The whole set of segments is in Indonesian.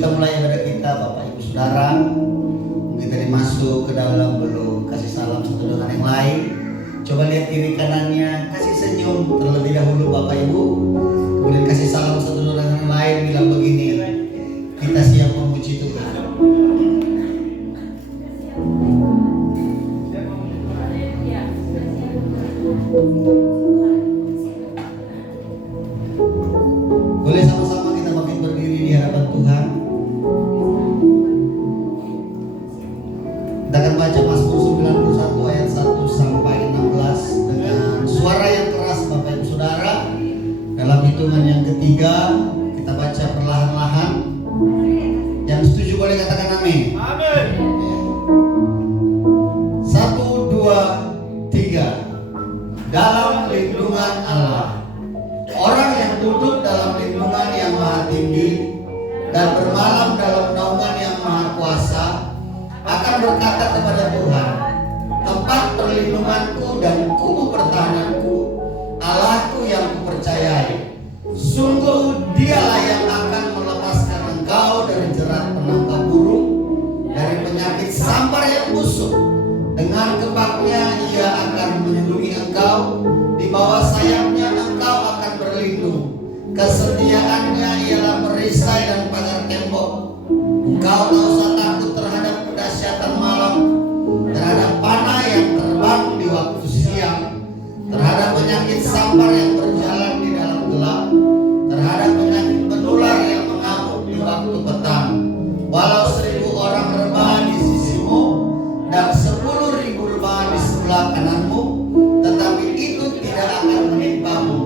kita mulai ibadah kita, Bapak Ibu Saudara, kita masuk ke dalam belum kasih salam satu dengan yang lain. Coba lihat kiri kanannya, kasih senyum terlebih dahulu Bapak Ibu, kemudian kasih salam satu dengan yang lain, bilang begini, kita siap memuji Tuhan. Boleh sama-sama kita makin berdiri di hadapan Tuhan. Kita akan baca Mazmur 91 ayat 1 sampai 16 dengan suara yang keras Bapak Ibu Saudara. Dalam hitungan yang ketiga kita baca perlahan-lahan. Yang setuju boleh katakan amin. Amin. 1, 2, 3. Dalam lindungan Allah, orang yang duduk dalam lindungan yang maha tinggi dan bermalam dalam naungan yang maha kuasa akan berkata kepada Tuhan, tempat perlindunganku dan kubu pertahananku, Allahku yang kupercayai. Sungguh dialah yang akan melepaskan engkau dari jerat penangkap burung, dari penyakit sampar yang busuk. Dengan kepaknya ia akan melindungi engkau, di bawah sayapnya engkau akan berlindung. Kesetiaannya ialah perisai dan pagar tembok. Engkau tak usah takut terhadap kedahsyatan malam, terhadap panah yang terbang di waktu siang, terhadap penyakit sampar yang berjalan di dalam gelap, terhadap penyakit penular yang mengamuk di waktu petang. Walau 1000 orang rebah di sisimu dan 10.000 rebah di sebelah kananmu, tetapi itu tidak akan menimpamu.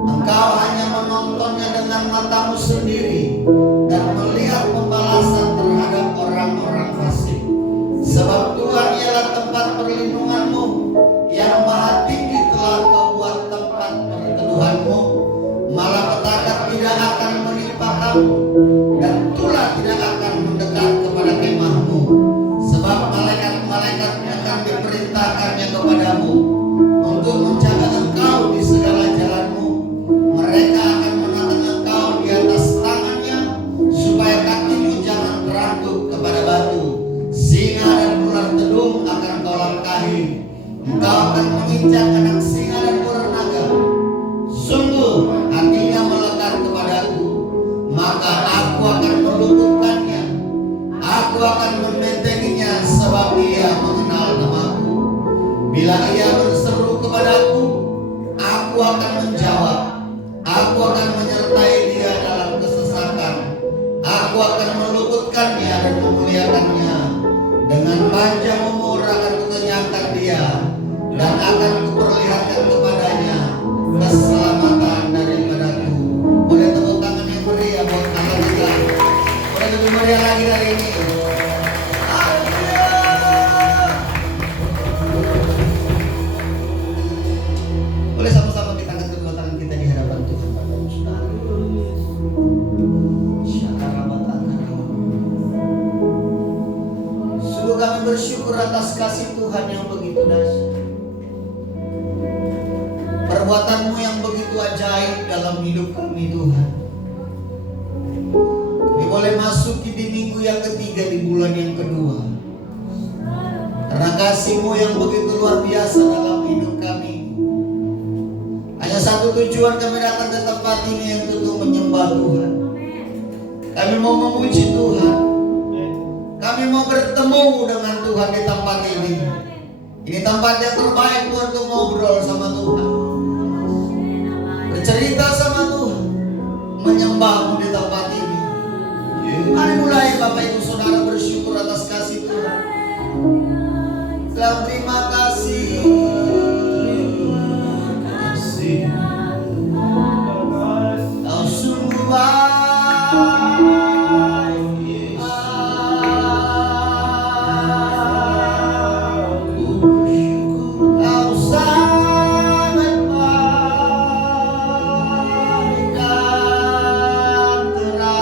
Engkau hanya menontonnya dengan matamu sendiri dan melihat pembalasan terhadap orang-orang fasik. Sebab Tuhan ialah tempat perlindunganmu, yang maha tinggi telah kau buat tempat perteduhanmu. Malapetaka tidak akan menimpa kamu, dan tulah tidak akan mendekat kepada kemahmu. Sebab malaikat-malaikatnya akan diperintahkannya kepadamu untuk menjaga engkau di segala jalanmu. Mereka akan menatang engkau di atas tangannya, supaya kakimu jangan terantuk kepada batu. Singa dan ular tedung akan kau langkahi. Engkau akan menginjak anak singa dan ular naga. Sungguh hatinya melekat kepadaku, maka aku akan meluputkannya. Aku akan membentenginya, sebab ia mengenal namaku. Bila ia berseru kepadaku, aku akan menjawab. Aku akan menyertai dia dalam kesesakan. Aku akan meluputkannya dan memuliakannya. Dengan panjang umur akan kukenyangkan dia, dan akan kuperlihatkan kepadanya keselamatan daripadaku. Boleh tepuk tangan yang meriah buat Allah kita. Boleh lebih meriah lagi dari ini. Boleh sama-sama kita angkat kedua tangan kita di hadapan Tuhan Bapak Ibu Saudara. Sungguh kami bersyukur atas kasih Tuhan yang begitu dahsyat, perbuatan-Mu yang begitu ajaib dalam hidup kami Tuhan. Kami boleh masuk di minggu yang ketiga di bulan yang kedua, karena kasih-Mu yang begitu luar biasa dalam hidup kami. Hanya satu tujuan kami datang ke tempat ini, yang untuk menyembah Tuhan. Kami mau memuji Tuhan. Kami mau bertemu dengan Tuhan di tempat ini. Ini tempat yang terbaik untuk ngobrol sama Tuhan, bercerita sama Tuhan, menyembah-Mu di tempat ini. Mari mulai Bapak Ibu Saudara bersyukur atas kasih Tuhan. Terima kasih. Kau sungguh baik, aku bersyukur. Kau sangat baik dan terang.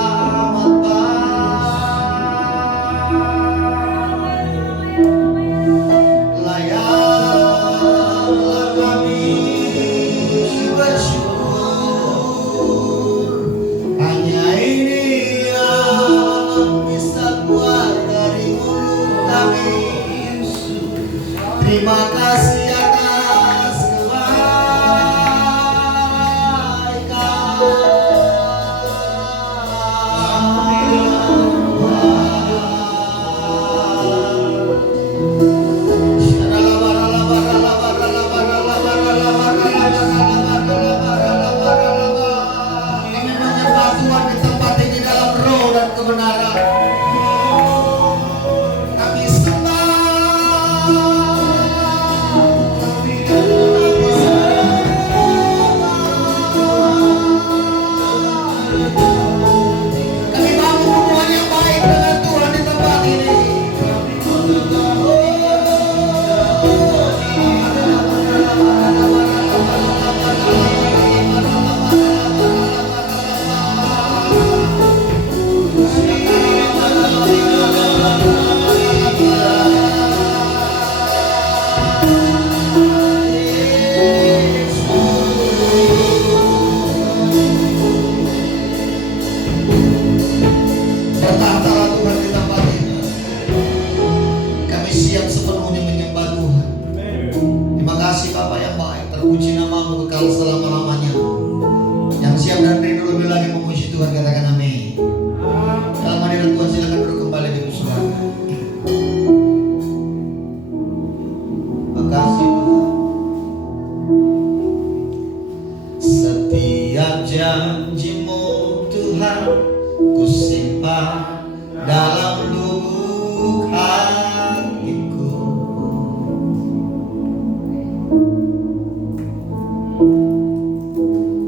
dalam lubuk hatiku.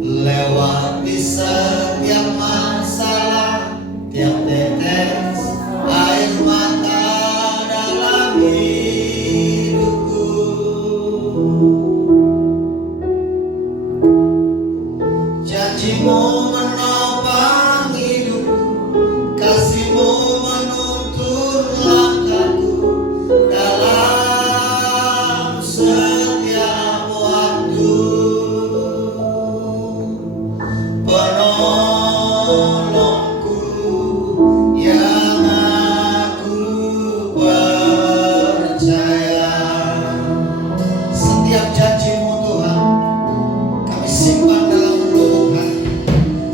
Lewati setiap masalah, tiap tetes air mata dalam hidupku. Janjimu menopang hidupku, kasihmu menuntun langkahku dalam setiap waktu. Penolongku yang aku percaya. Setiap janjimu Tuhan kami simpan dalam lubuk hati.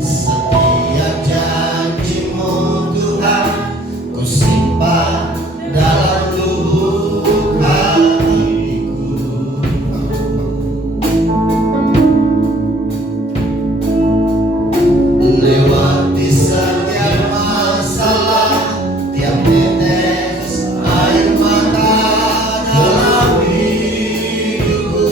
Setiap janjimu Tuhan ku simpan dalam lubuk hatiku. Lewati setiap masalah, tiap tetes air mata dalam hidupku.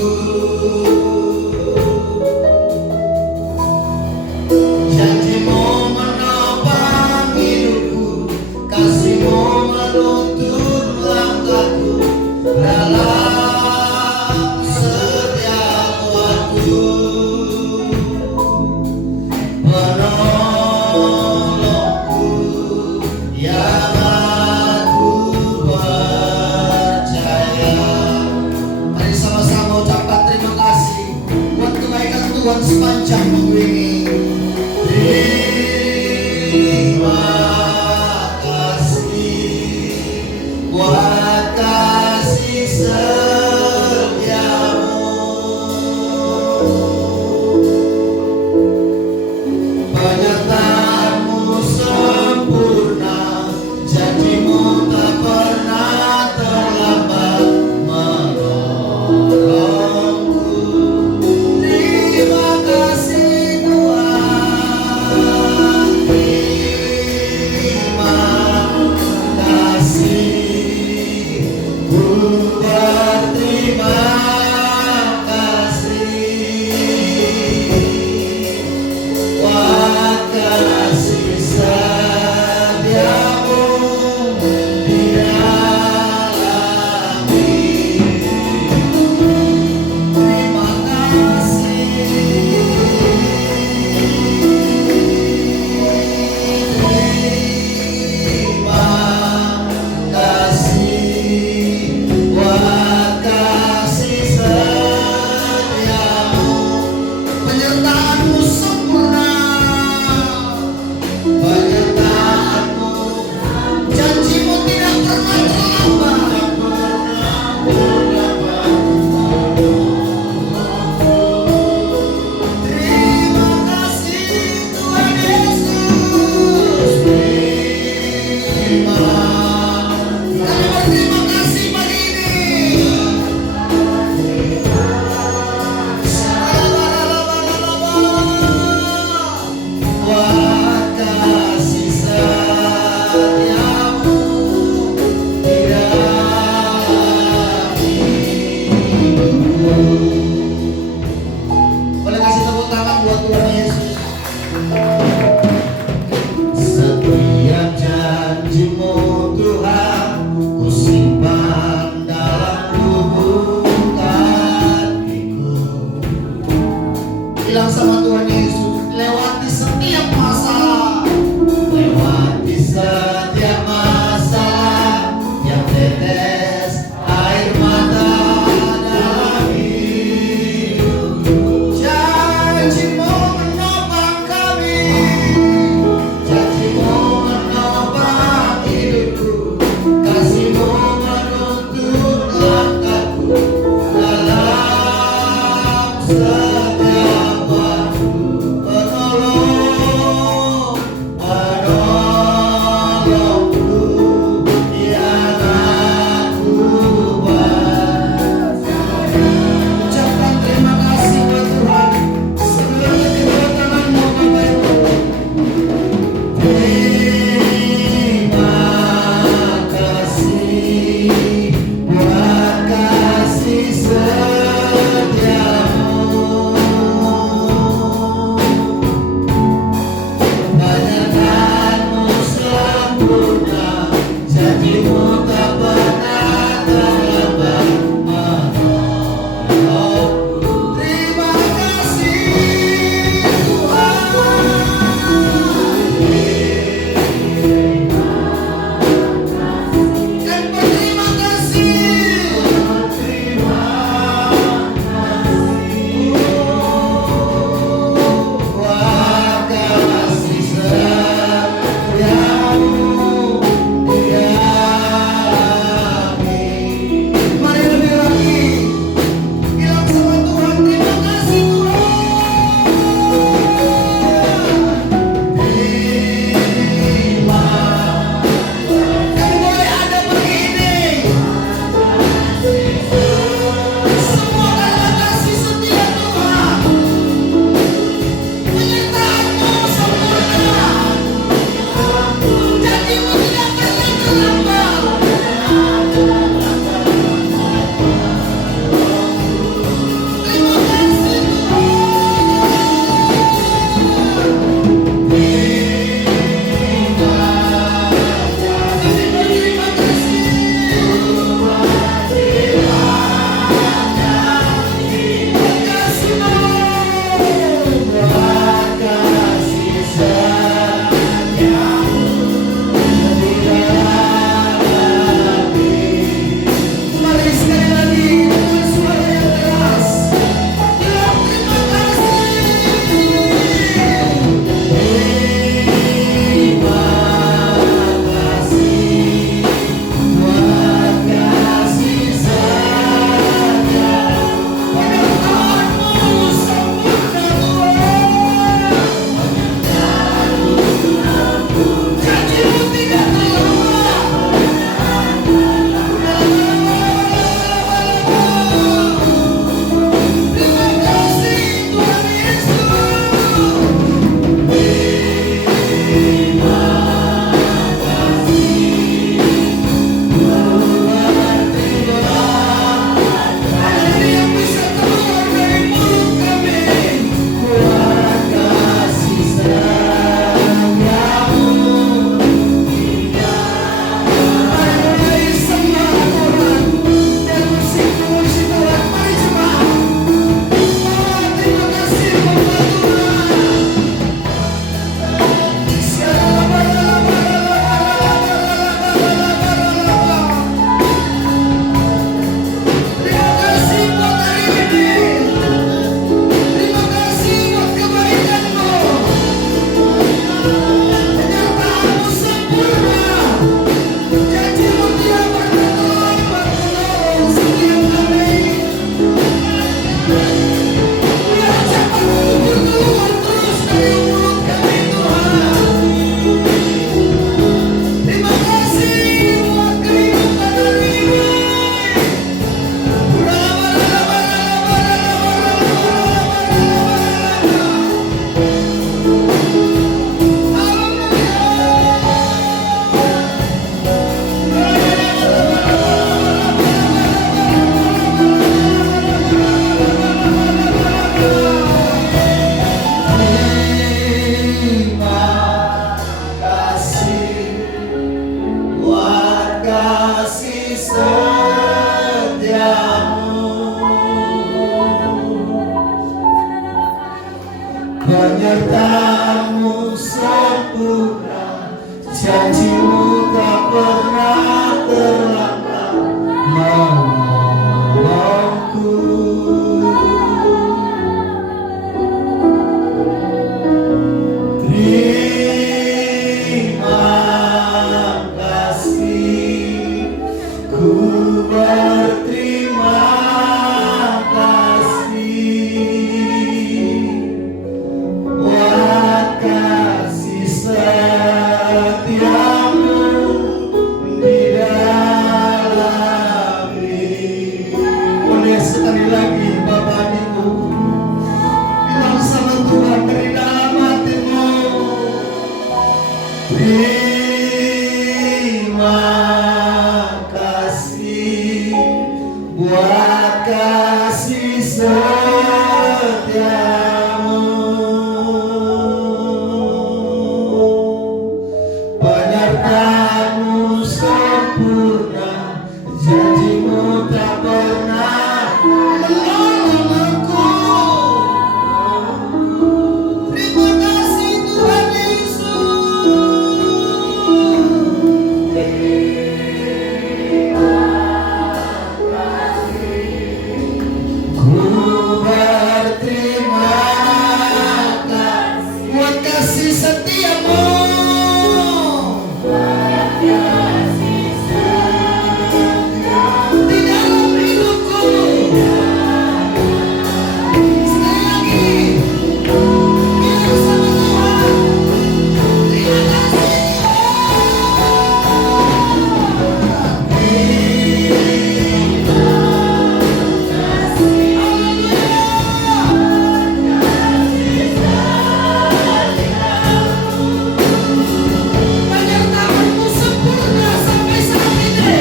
Janjimu menopang hidupku, kasihmu menuntun langkahku dalam setiap waktu. Penolongku yang aku percaya. Mari sama-sama ucapkan terima kasih buat kebaikan Tuhan sepanjang minggu ini. Terima kasih buat kasih setiamu. Penyertaanmu sempurna, janjimu tak pernah terlambat menolongku. Terima kasih setiamu, penyertaanmu sempurna, janjimu tak pernah terlambat menolongku. Terima kasih, ku berterima kasih buat kasih setiamu di dalam hidup. Boleh sekali lagi Bapak Ibu bilang sama Tuhan dari dalam hatimu, terima kasih buat kasih setiamu, penyertaanmu sempurna, janjimu tak pernah menolongku. Terima kasih Tuhan Yesus. Ku berterima kasih buat kasih setiamu, di dalam hidupku. Sekali lagi, bilang sama Tuhan, terima kasih. Penyertaanmu sempurna sampai saat ini.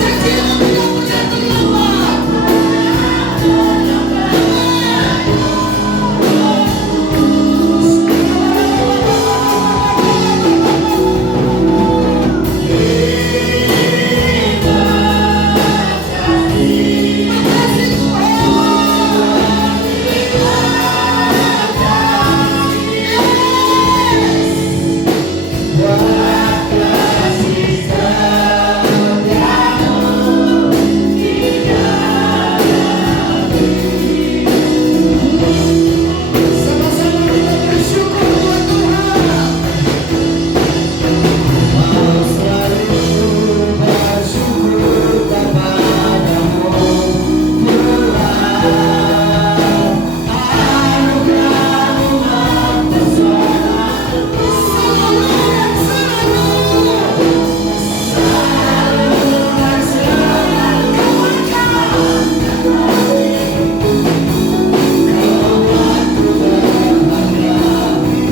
Janjimu tidak pernah terlambat. Sama-sama kita bersyukur buat Tuhan. Mau selalu bersyukur kepadamu Tuhan. Anugerahmu mempesona selalu dan selalu. Selalu dan selalu kawan-kawan. Kau buatku berbahagia.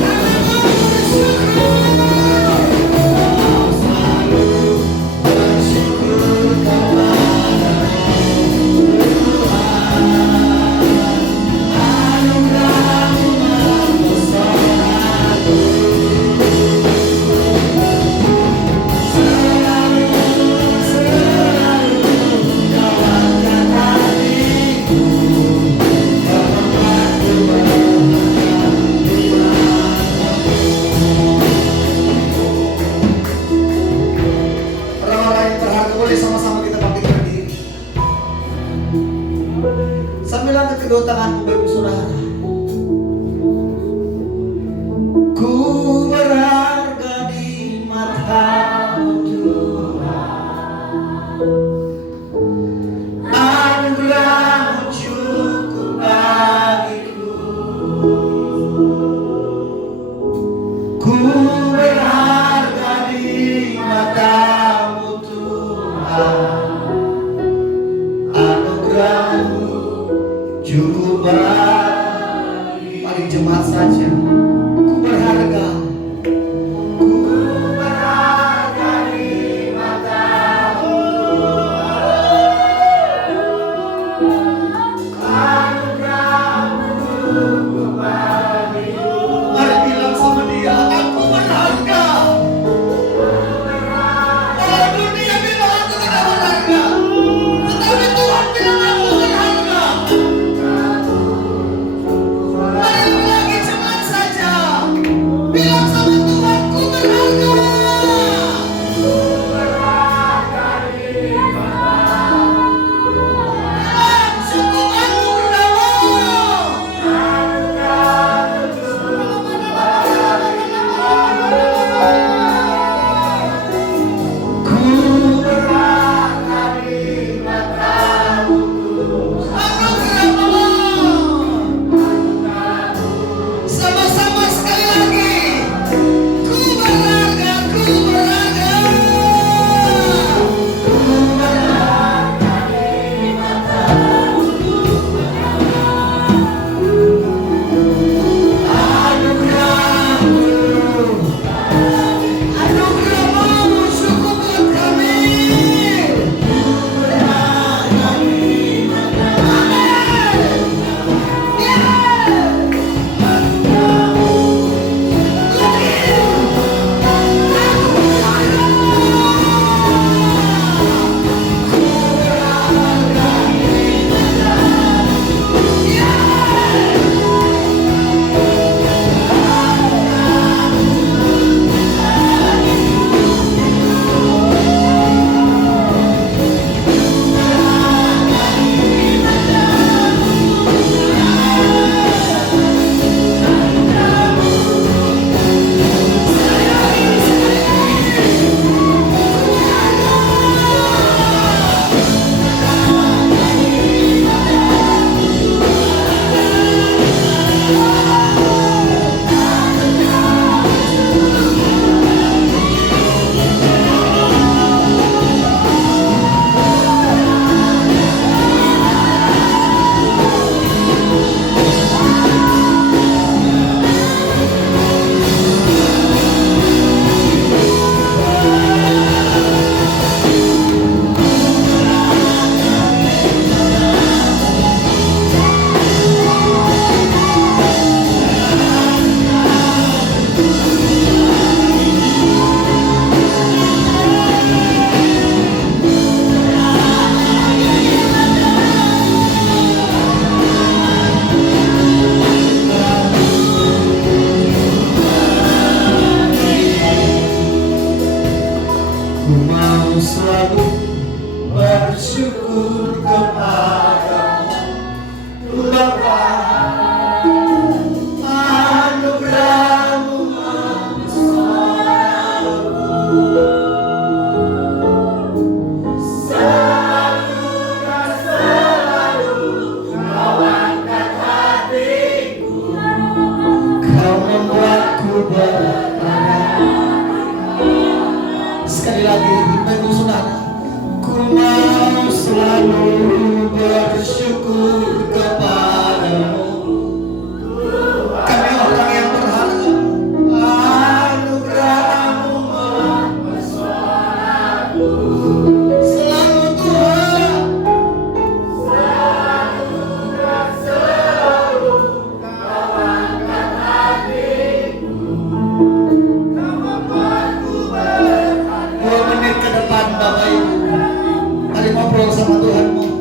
Karena mau bersyukur. Mau selalu bersyukur kepadamu Tuhan. Anugerahmu mempesona selalu, selalu kau angkat hatiku, kau membuatku berbahagia di orang-orang yang berharga. Boleh sama-sama kita bangkit berdiri sambil angkat kedua tanganmu Bapak Ibu Saudara. Ku berharga di mata-Mu Tuhan, anugerah-Mu cukup bagiku. Ku berharga di mata-Mu Tuhan, anugerah-Mu cukup bagi. Mari jemaat saja. Ku berharga. Ku berharga di mata-Mu Tuhan, anugerah-Mu cukup bagi. Mari bilang sama dia, aku berharga. mau selalu bersyukur kepadamu Bapa. Anugerahmu selalu dan selalu kau angkat hatiku, kau membuatku berharap. Sekali lagi, ibu saudara, ku mau selalu bersyukur kepadamu. Kami orang yang berharga, anugerahmu mempesonaku. Selalu Tuhan, selalu dan selalu kau angkat hatiku, kau membuatku berharga. 2 menit ke depan Bapak Ibu, mari ngobrol sama Tuhanmu.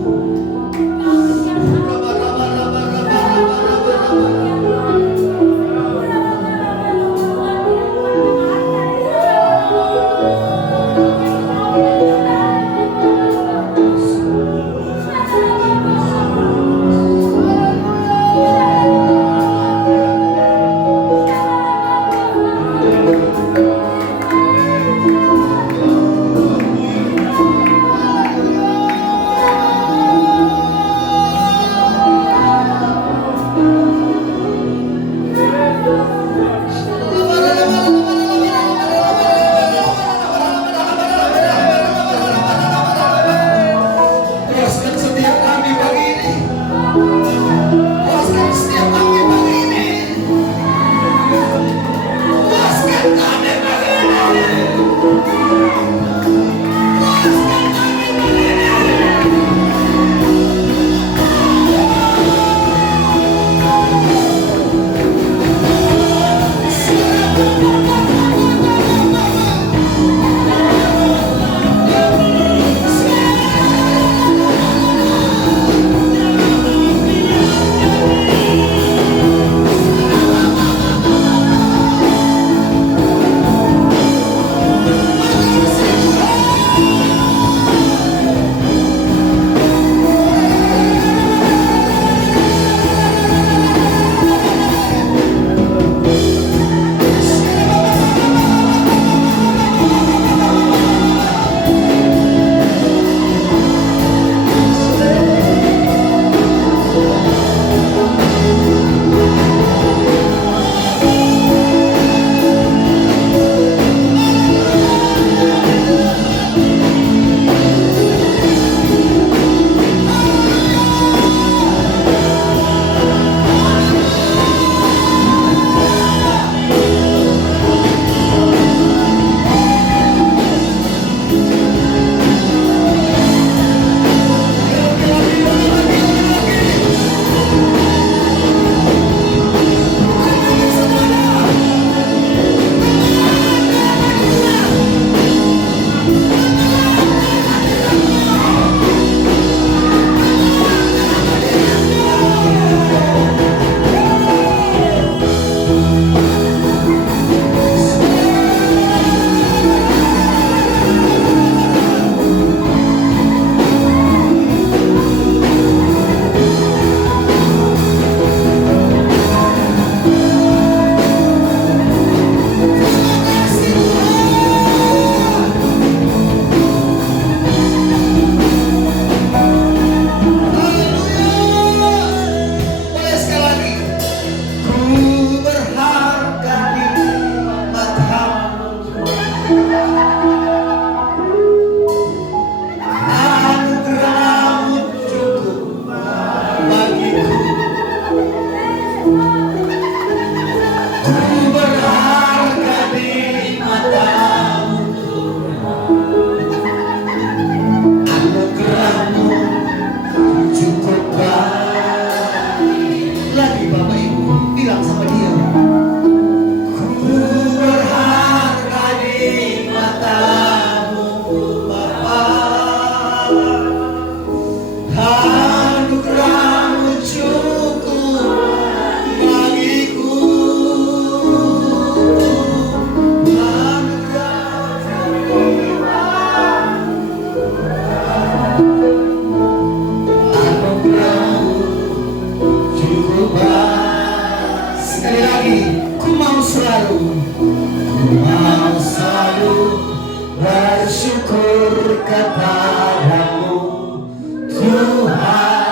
syukur kepadamu Tuhan.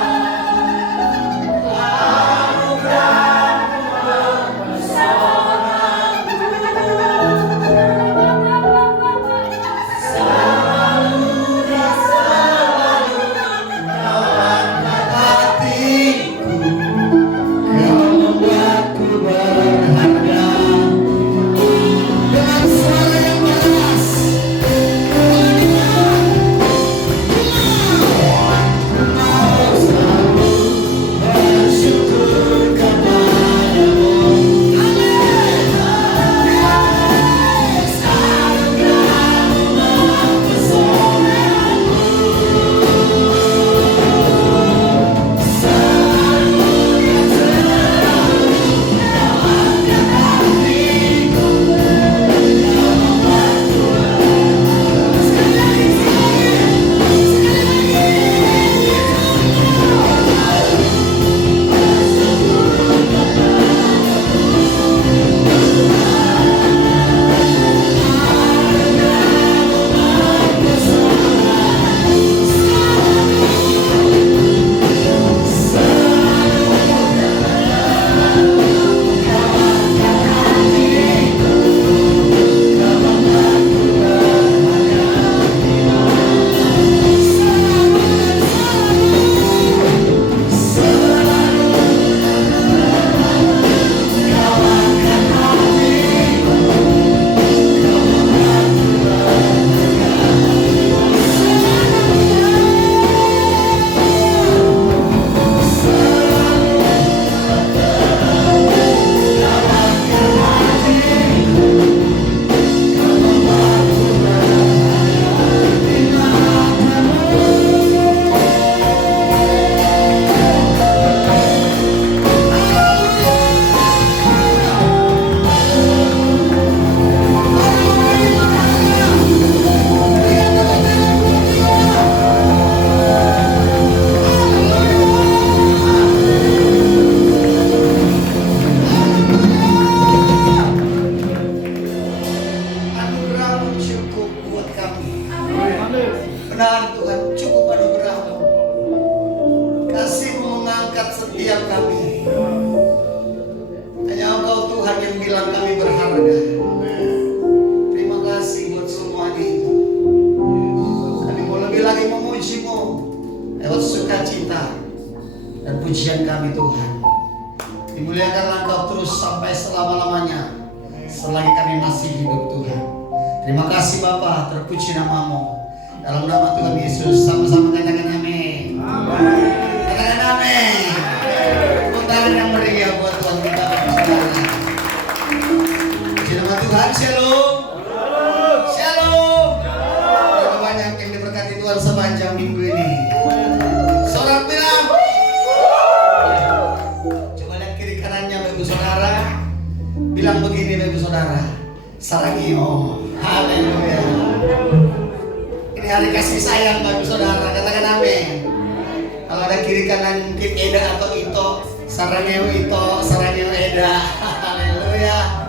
Benar Tuhan, cukup anugerah-Mu. Kasih-Mu mengangkat setiap kami. Hanya Engkau Tuhan yang bilang kami berharga. Terima kasih buat semuanya itu. Kami mau lebih lagi memuji-Mu lewat sukacita dan pujian kami Tuhan. Dimuliakanlah Engkau terus sampai selama-lamanya selagi kami masih hidup Tuhan. Terima kasih Bapa, terpuji nama-Mu. Dalam nama Tuhan Yesus, sama-sama katakan amin. Katakan amin. Putaran yang meriah buat Tuhan kita saudara. Puji nama Tuhan, shalom. Shalom. Berapa banyak yang diberkati Tuhan sepanjang minggu ini. Sorak bilang. Coba lihat kiri kanannya Bapak Saudara. Bilang begini Bapak Saudara. Saragio. Haleluya. Ini hari kasih sayang Bapak Saudara, katakan amin. Kalau ada kiri kanan mungkin Eda atau Ito, Sarangeo Ito, Sarangeo Eda. Haleluya.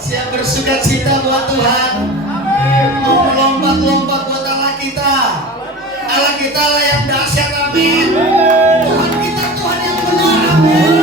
Siap bersuka cita buat Tuhan. Mau melompat-lompat buat Allah kita. Allah kita lah yang dahsyat, amin. Tuhan kita Tuhan yang benar, amin.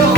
Kau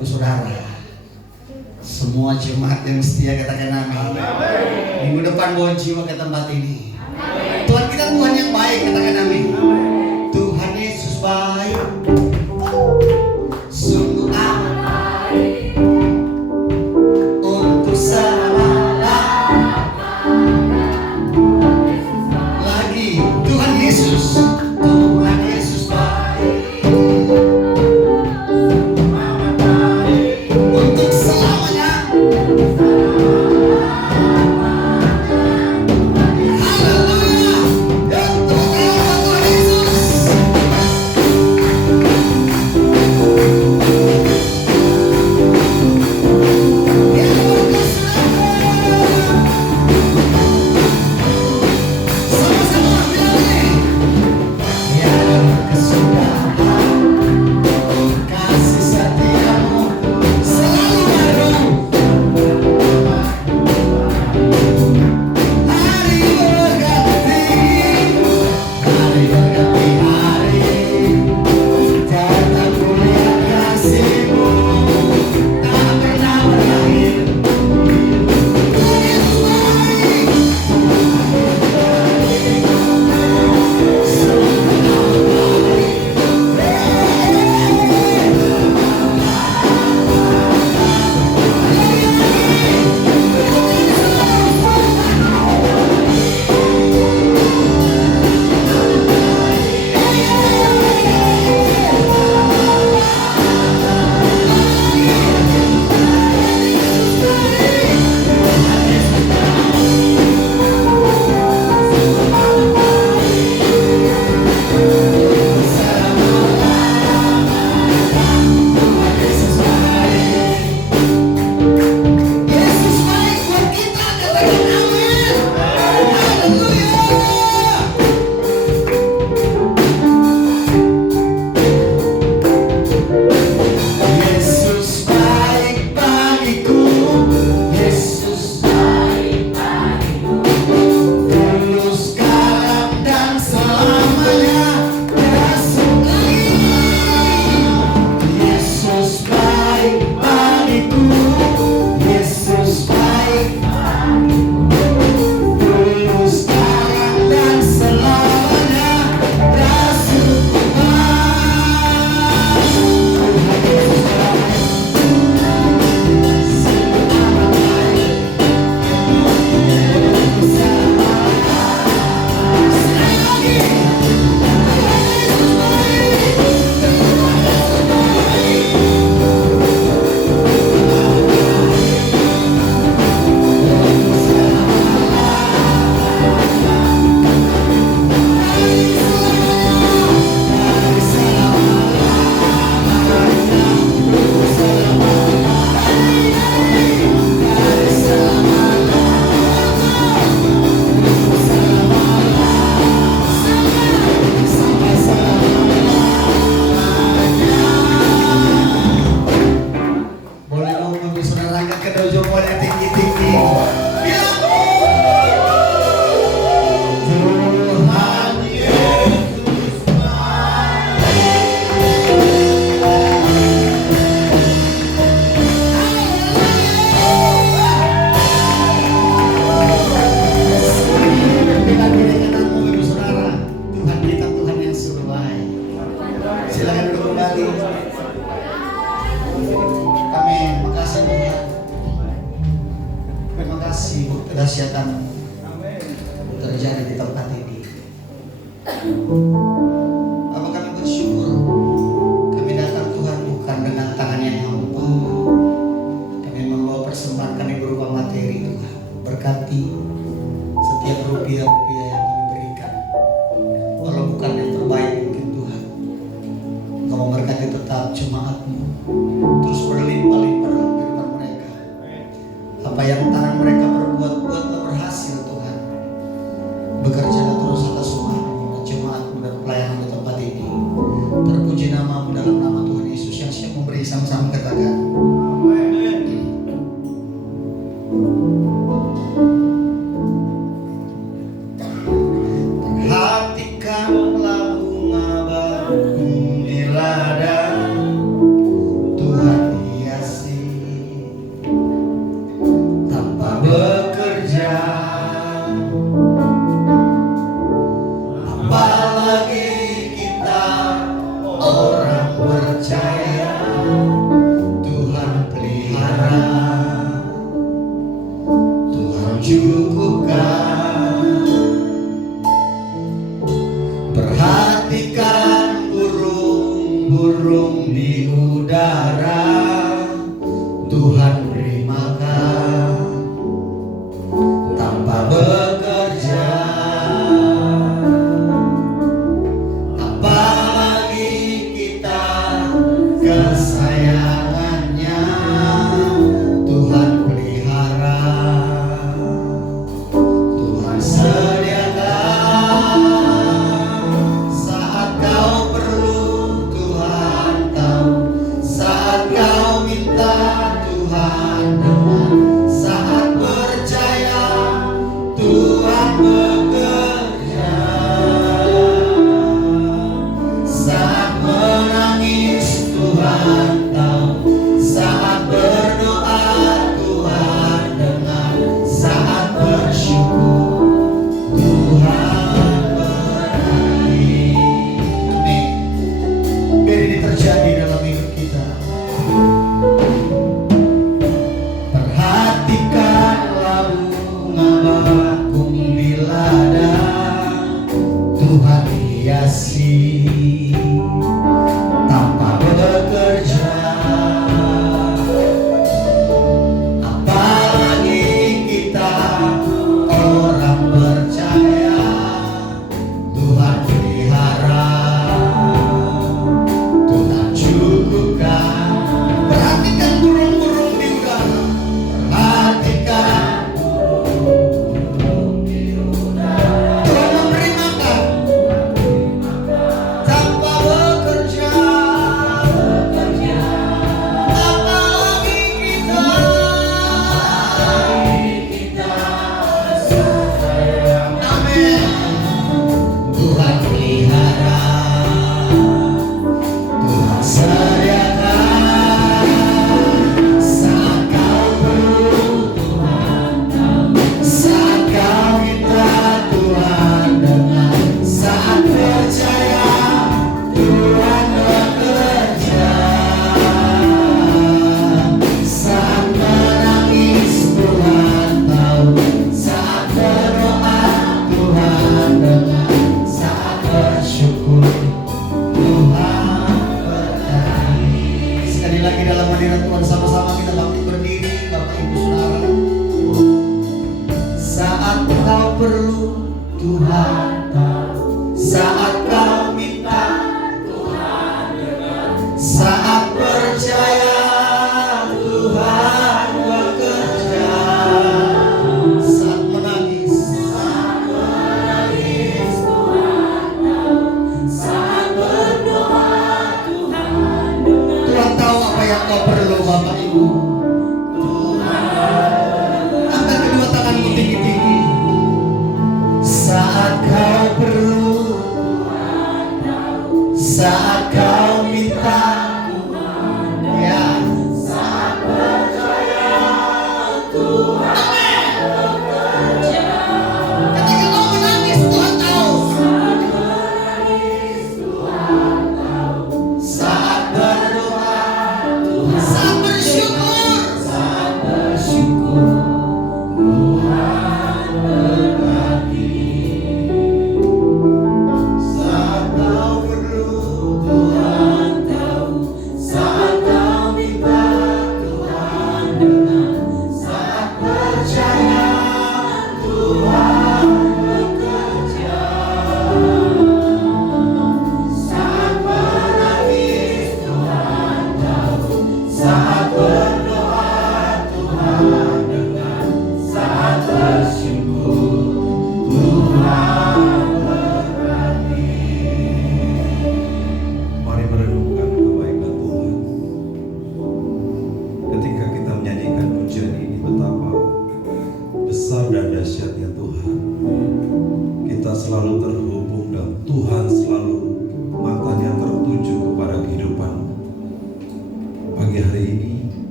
Ibu Saudara. Semua jemaat yang setia katakan amin. Minggu depan bawa jiwa ke tempat ini. Tuhan kita Tuhan yang baik, katakan amin. Tuhan Yesus baik, sungguh amat baik untuk lagi. Tuhan Yesus, Tuhan Yesus baik untuk selamanya. Kedahsyatan terjadi di tempat ini. Bapak, kami bersyukur. Kami datang Tuhan bukan dengan tangan yang hampa. Kami membawa persembahan kami berupa materi Tuhan. Berkati setiap rupiah-rupiah yang kami berikan. Walau bukan yang terbaik mungkin Tuhan, Engkau memberkati tetap jemaat-Mu. Terus berlimpah-limpah dalam kehidupan mereka. Apa yang tangan mereka perbuat, buatlah berhasil Tuhan. Bekerjalah terus atas umat-Mu, jemaat-Mu dan pelayanan di tempat ini. Terpuji nama-Mu dalam nama Tuhan Yesus yang siap memberi, sama-sama katakan. Tuhan beri makan tanpa bekerja. Apalagi kita kesayangannya Tuhan pelihara. Tuhan sediakan saat kau perlu. Tuhan tahu saat kau minta. Tuhan dengar saat percaya. Tuhan bekerja saat menangis. Tuhan tahu saat berdoa. Tuhan dengar saat bersyukur. Tuhan berani. Amin. Biar ini terjadi dalam hidup kita. Perhatikanlah bunga bakung di ladang. Tuhan hiasi tanpa bekerja. Apalagi kita orang percaya. Tuhan pelihara. Tuhan cukupkan. Perhatikan burung-burung di udara. Perhatikan Tuhan memberi makan tanpa bekerja. Apalagi kita amin. Tuhan pelihara. Tuhan sediakan saat kau perlu. Saat kau minta. Tuhan dengar saat percaya. Tuhan bekerja saat menangis. Tuhan tahu saat berdoa. Tuhan dengar saat bersyukur. Tuhan berani. Sekali lagi dalam hadirat Tuhan sama-sama kita bangkit berdiri, Bapak Ibu Saudara. Saat kau perlu. Tuhan tahu saat kau minta. Tuhan dengar saat percaya. Tuhan bekerja saat menangis. Tuhan tahu saat berdoa. Tuhan tahu apa yang kau perlu, Bapak Ibu. Angkat kedua tanganmu tinggi-tinggi. Saat kau perlu.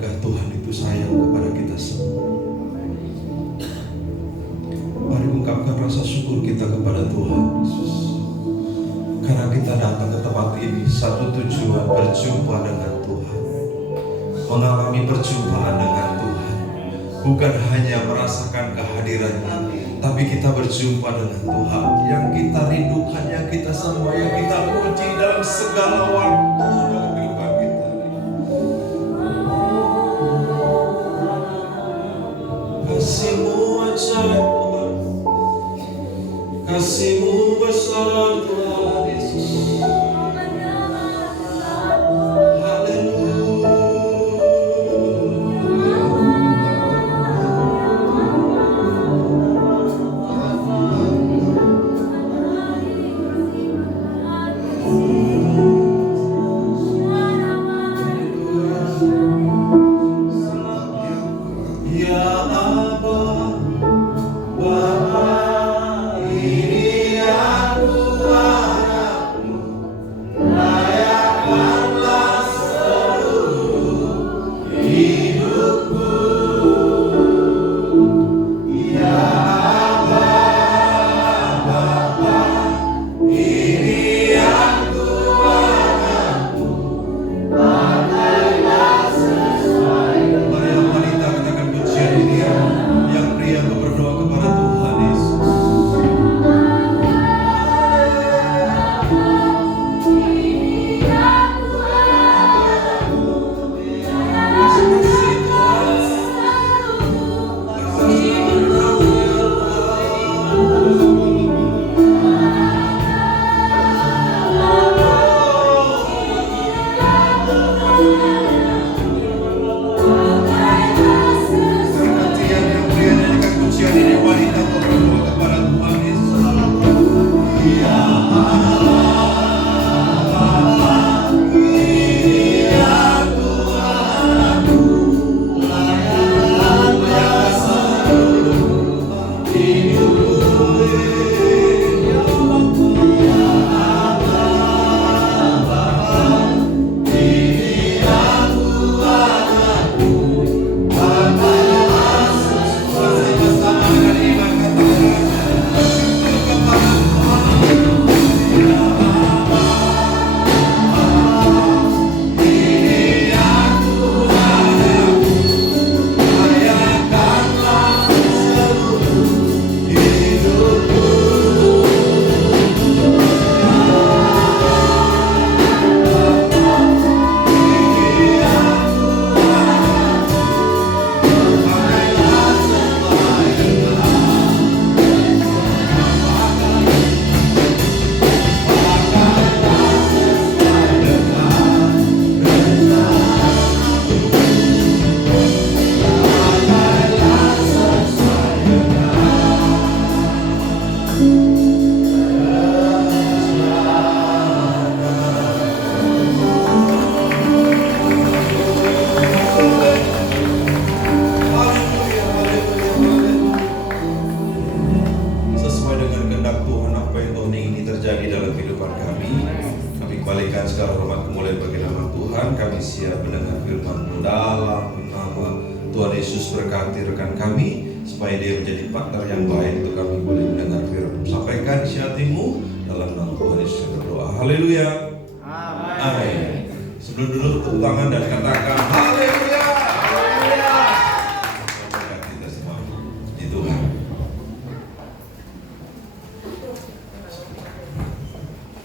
Bukankah Tuhan itu sayang kepada kita semua? Mari ungkapkan rasa syukur kita kepada Tuhan Yesus. Karena kita datang ke tempat ini satu tujuan, berjumpa dengan Tuhan, mengalami perjumpaan dengan Tuhan. Bukan hanya merasakan kehadirannya, tapi kita berjumpa dengan Tuhan yang kita rindukan, yang kita sembah, yang kita puji dalam segala waktu dalam kehidupan kita. Kasih-Mu ajaib Tuhan, Kasih-Mu besar Tuhan Yesus.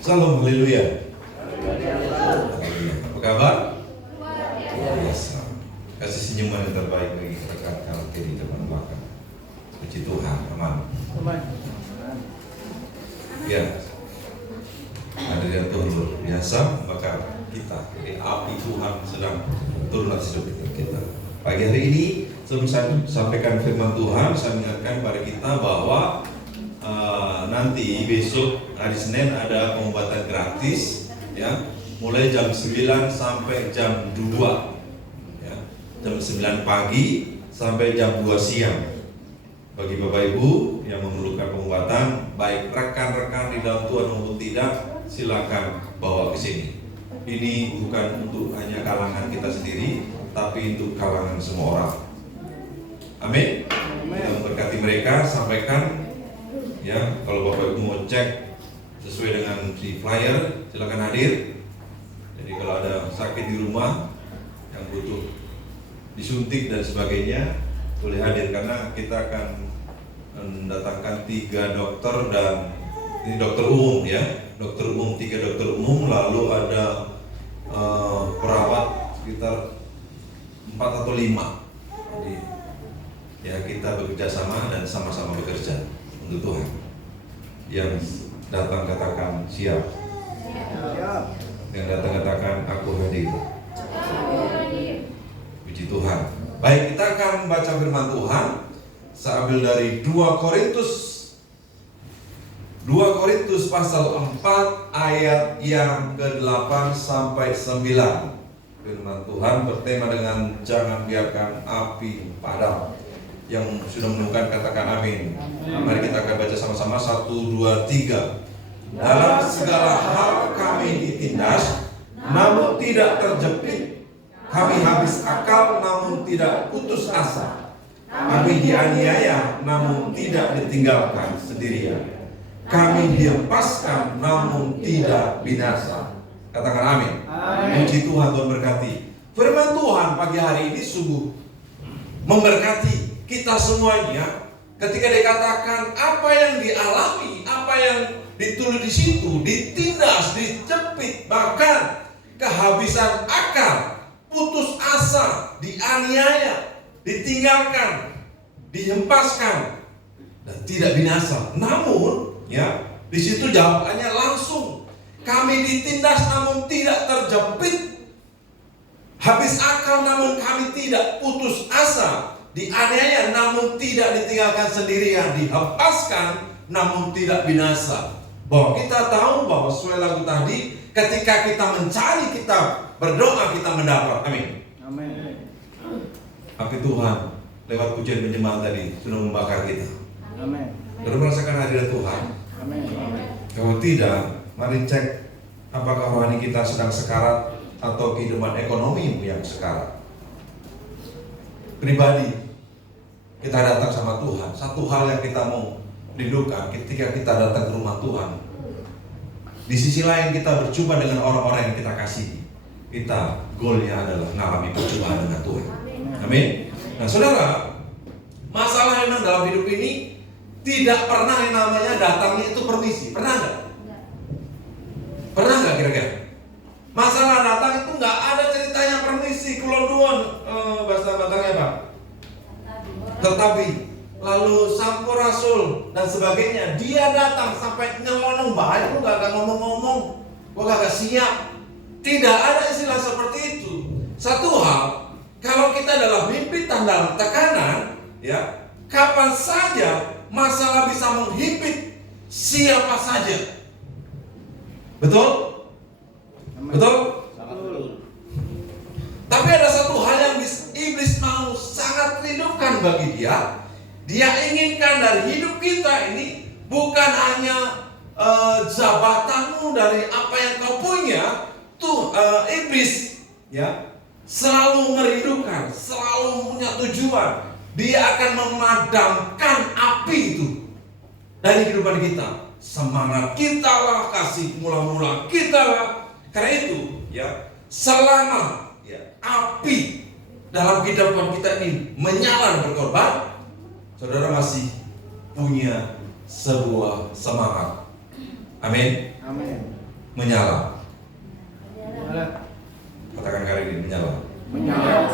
Salam, haleluya. Apa kabar? Biasa. Kasih senyuman yang terbaik bagi rekan kanan kiri depan belakang. Puji Tuhan, aman. Ya, hadirin Tuhan luar biasa. Maka kita, jadi api Tuhan sedang turun atas hidup kita. Pagi hari ini, sebelum saya sampaikan firman Tuhan, saya mengingatkan pada kita bahwa nanti besok hari Senin ada pengobatan gratis, ya, mulai jam 9 sampai jam 2, ya, jam 9 pagi sampai jam 2 siang. Bagi Bapak Ibu yang memerlukan pengobatan, baik rekan-rekan di dalam Tuhan maupun tidak, silakan bawa ke sini. Ini bukan untuk hanya kalangan kita sendiri, tapi untuk kalangan semua orang. Amin. Kita memberkati mereka, sampaikan ya. Kalau Bapak Ibu mau cek sesuai dengan di flyer, silakan hadir. Jadi kalau ada sakit di rumah yang butuh disuntik dan sebagainya, boleh hadir, karena kita akan mendatangkan 3 dokter, dan ini dokter umum ya, dokter umum, 3 dokter umum, lalu ada perawat sekitar 4 atau 5. Jadi ya kita bekerja sama dan sama-sama bekerja untuk Tuhan. Yang datang katakan siap. Yang datang katakan aku hadir. Puji Tuhan. Baik, kita akan membaca firman Tuhan. Saya ambil dari 2 Korintus pasal 4 ayat yang ke-8 sampai 9. Firman Tuhan bertema dengan jangan biarkan api padam. Yang sudah menemukan katakan amin. Mari kita akan baca sama-sama. 1, 2, 3. Dalam segala hal kami ditindas, namun tidak terjepit. Kami habis akal, namun tidak putus asa. Kami dianiaya, namun tidak ditinggalkan sendirian. Kami dihempaskan, namun tidak binasa. Katakan amin. Puji Tuhan, Tuhan berkati. Firman Tuhan pagi hari ini sungguh memberkati kita semuanya. Ketika dikatakan apa yang dialami, apa yang ditulis di situ, ditindas, dijepit, bahkan kehabisan akal, putus asa, dianiaya, ditinggalkan, dihempaskan, dan tidak binasa. Namun, ya, di situ jawabannya langsung. Kami ditindas namun tidak terjepit, habis akal namun kami tidak putus asa, dianiaya namun tidak ditinggalkan sendirian, dihempaskan namun tidak binasa. Bahwa kita tahu bahwa sesuai lagu tadi, ketika kita mencari, kita berdoa, kita mendapat. Amin. Amin. Api Tuhan lewat pujian penjemahan tadi sudah membakar kita. Amin. Sudah merasakan hadirat Tuhan. Amin. Kalau tidak, mari cek apakah rohani kita sedang sekarat atau kehidupan ekonomi yang sekarat. Pribadi, kita datang sama Tuhan. Satu hal yang kita mau rindukan ketika kita datang ke rumah Tuhan, di sisi lain kita berjumpa dengan orang-orang yang kita kasihi. Kita goalnya adalah mengalami perjumpaan dengan Tuhan. Amin. Nah saudara, masalah yang dalam hidup ini tidak pernah yang namanya datangnya itu permisi. Pernah nggak? Pernah nggak kira-kira? Masalah datang itu nggak ada ceritanya permisi. Kulon bahasa Batangnya apa? Tetapi lalu sampurasul dan sebagainya. Dia datang sampai nyelonong, baik, lu gak akan ngomong-ngomong, gua gak siap. Tidak ada istilah seperti itu. Satu hal, kalau kita dalam himpitan, dalam tekanan, ya, kapan saja masalah bisa menghimpit siapa saja. Betul? Betul? Tapi ada satu hal yang iblis mau sangat rindukan bagi dia. Dia inginkan dari hidup kita ini bukan hanya jabatanmu, dari apa yang kau punya. Tuh iblis ya selalu merindukan, selalu punya tujuan. Dia akan memadamkan api itu dari kehidupan kita. Semangat kita lah, kasih mula-mula kita lah. Karena itu ya, selama ya api dalam kehidupan kita ini menyala dan berkorban, saudara masih punya sebuah semangat. Amin. Amin. Menyala. Katakan kali ini menyala. Menyala.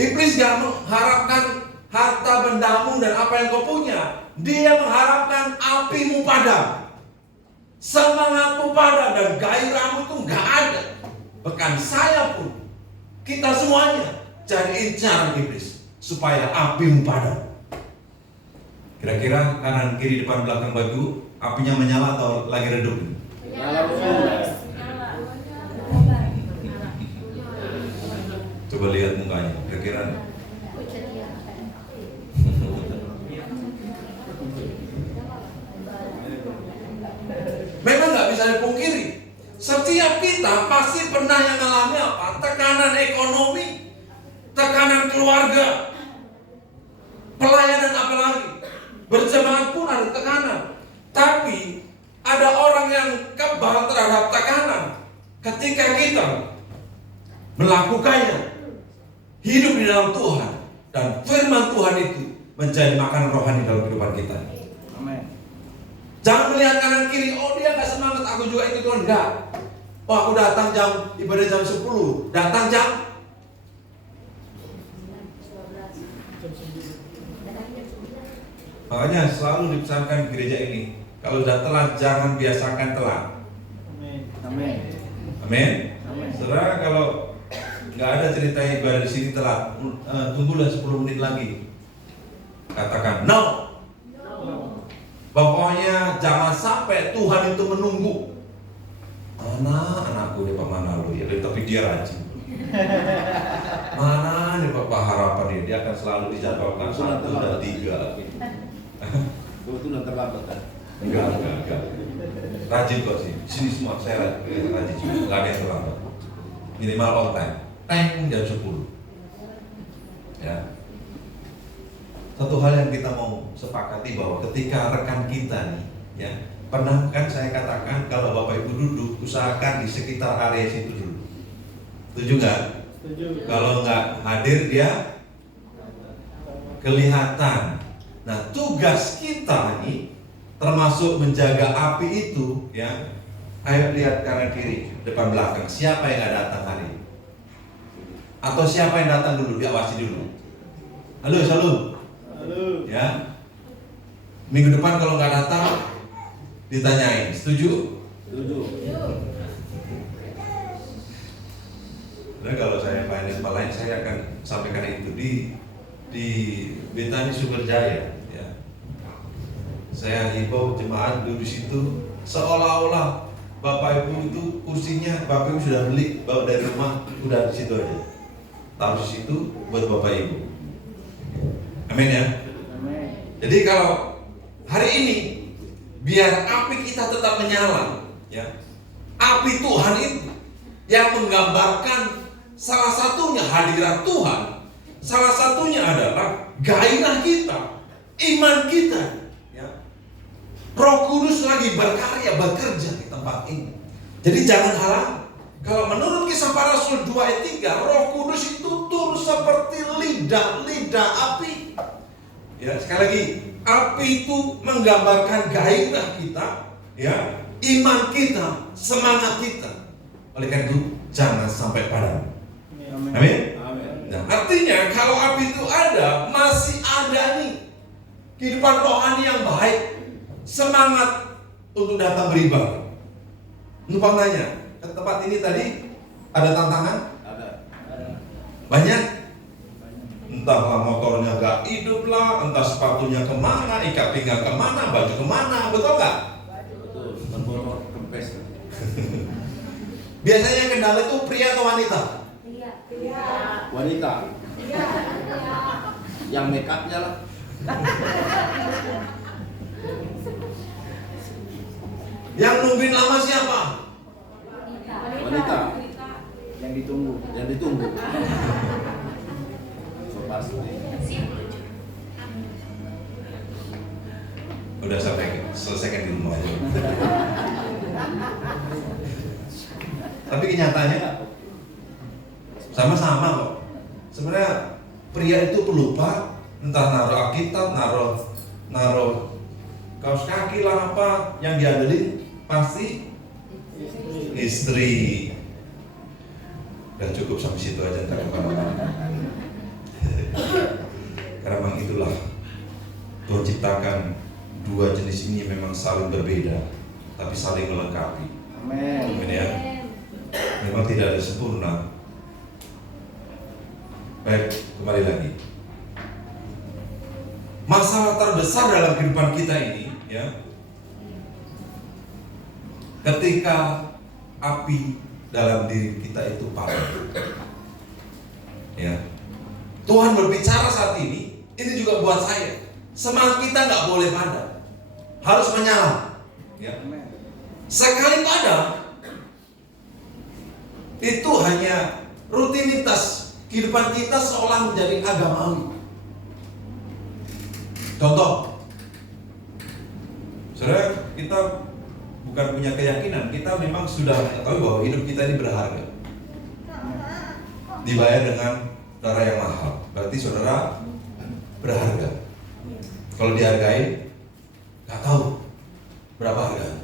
Iblis gak mengharapkan harta bendamu dan apa yang kau punya. Dia mengharapkan apimu padam, semangatmu padam, dan gairahmu itu gak ada. Bahkan saya pun, kita semuanya cari incaran iblis supaya apimu padam. Kira-kira kanan kiri depan belakang baju apinya menyala atau lagi redup? Coba lihat mukanya, kira-kira. Memang nggak bisa dipungkiri, setiap pasti pernah yang mengalami apa? Tekanan ekonomi, tekanan keluarga, pelayanan apalagi. Berjemaat pun ada tekanan. Tapi ada orang yang kebal terhadap tekanan. Ketika kita melakukannya, hidup di dalam Tuhan, dan firman Tuhan itu menjadi makanan rohani dalam kehidupan kita. Amin. Jangan melihat kanan kiri, oh dia gak semangat, aku juga ikut Tuhan. Enggak. Oh aku datang ibadah jam 10, datang jam makanya selalu dipesankan di gereja ini, kalau sudah telat jangan biasakan telat. Amin. Amin. Amin. Amin. Saudara, kalau nggak ada cerita ibadah di sini telat, tunggulah 10 menit lagi. Katakan no. Pokoknya jangan sampai Tuhan itu menunggu. Mana anakku nih Pak, mana lu ya? Tapi dia rajin. Mana nih Pak harapan dia akan selalu dijadwalkan 1 dan 3. Kebetulan terlambat kan? Enggak. Rajin kok sih. Sini semua saya rajin juga. Enggak ada yang terlambat. Minimal on time. Jam 10. Ya. Satu hal yang kita mau sepakati bahwa ketika rekan kita nih, ya, pernah kan saya katakan kalau Bapak Ibu duduk, usahakan di sekitar area situ dulu. Setuju nggak? Setuju. Kalau nggak hadir dia kelihatan. Nah, tugas kita nih termasuk menjaga api itu, ya. Ayo lihat kanan kiri, depan belakang. Siapa yang nggak datang hari ini? Atau siapa yang datang dulu, diawasi dulu. Halo, shalom. Halo. Ya. Minggu depan kalau nggak datang, ditanyain. Setuju? Setuju. Nah, kalau saya main tempat lain, saya akan sampaikan itu di Betani Sumberjaya. Ya. Saya himbau jemaat duduk di situ seolah-olah Bapak Ibu itu kursinya Bapak Ibu sudah beli, bawa dari rumah, udah di situ aja. Taruh di situ buat Bapak Ibu. Amin ya. Amin. Jadi kalau hari ini biar api kita tetap menyala, ya. Api Tuhan itu yang menggambarkan salah satunya hadirat Tuhan, salah satunya adalah gairah kita, iman kita, ya. Roh Kudus lagi berkarya, bekerja di tempat ini. Jadi jangan halang. Kalau menurut Kisah Para Rasul 2 ayat 3, Roh Kudus itu turun seperti lidah api. Ya, sekali lagi, api itu menggambarkan gairah kita, ya, iman kita, semangat kita. Oleh karena itu, jangan sampai padam. Amin. Amin. Amin. Nah, artinya kalau api itu ada, masih ada nih kehidupan rohani yang baik, semangat untuk datang beribadah. Numpang tanya, ke tempat ini tadi ada tantangan? Ada. Banyak? Entahlah motornya gak hidup lah, entah sepatunya kemana, ikat pinggang kemana, baju kemana, betul gak? Betul. Berborong kempes. Biasanya kendala itu pria atau wanita? Wanita. Yang make upnya lah. Yang nungguin lama siapa? Wanita. Yang ditunggu. Yang ditunggu. Pasti. Udah sampai selesaikan di rumah aja. Tapi kenyataannya sama-sama kok. Sebenarnya pria itu pelupa, entah naruh Alkitab, naruh kaos kaki lah apa, yang diandelin pasti istri. Udah cukup sampai situ aja, ntar kemana-mana. Karena memang itulah Tuhan ciptakan dua jenis ini memang saling berbeda, tapi saling melengkapi. Amin. Amin ya. Memang tidak ada sempurna. Baik, kembali lagi. Masalah terbesar dalam kehidupan kita ini, ya, ketika api dalam diri kita itu padam. Ya. Tuhan berbicara saat ini juga buat saya. Semangat kita nggak boleh padam, harus menyala. Ya. Amin. Sekali padam, itu hanya rutinitas kehidupan kita seolah menjadi agamawi. Contoh, saudara, kita bukan punya keyakinan, kita memang sudah mengetahui bahwa hidup kita ini berharga, dibayar dengan darah yang mahal. Berarti saudara berharga. Kalau dihargai, nggak tahu berapa harganya.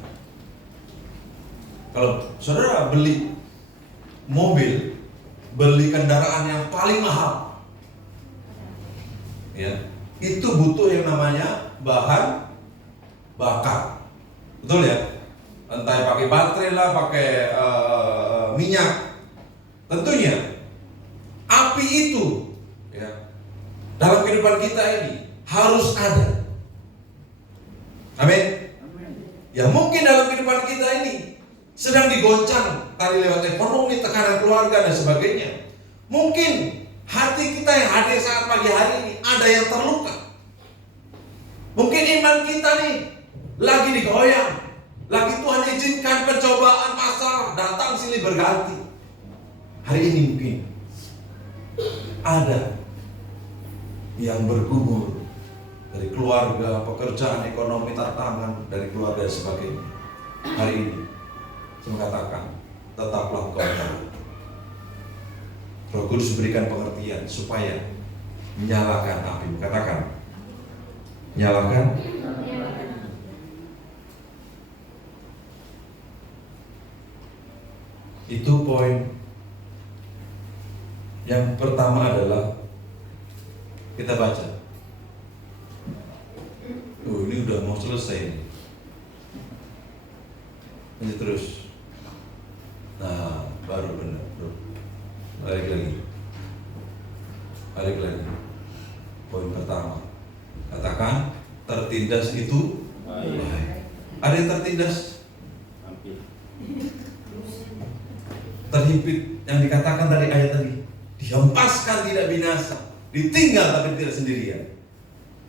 Kalau saudara beli mobil, beli kendaraan yang paling mahal, ya, itu butuh yang namanya bahan bakar, betul ya? Entah pakai baterai lah, pakai minyak. Tentunya api itu, ya, dalam kehidupan kita ini harus ada. Amin. Ya, mungkin dalam kehidupan kita ini sedang digoncang tadi lewat ekonomi, tekanan keluarga dan sebagainya. Mungkin hati kita yang hadir saat pagi hari ini ada yang terluka. Mungkin iman kita nih lagi digoyang, lagi Tuhan izinkan pencobaan masalah datang silih berganti. Hari ini mungkin ada yang bergumul dari keluarga, pekerjaan, ekonomi, tantangan dari keluarga dan sebagainya. Hari ini saya mengatakan, tetaplah engkau tahu. Roh Kudus berikan pengertian supaya menyalakan api. Katakan, nyalakan. Itu poin yang pertama adalah kita baca. Ini udah mau selesai ini. Lanjut terus. Nah, baru benar, bro. Balik lagi. Poin pertama. Katakan, tertindas itu baik. Ada yang tertindas? Hampir. Terhimpit yang dikatakan tadi ayat tadi. Dihempaskan tidak binasa, ditinggal tapi tidak sendirian.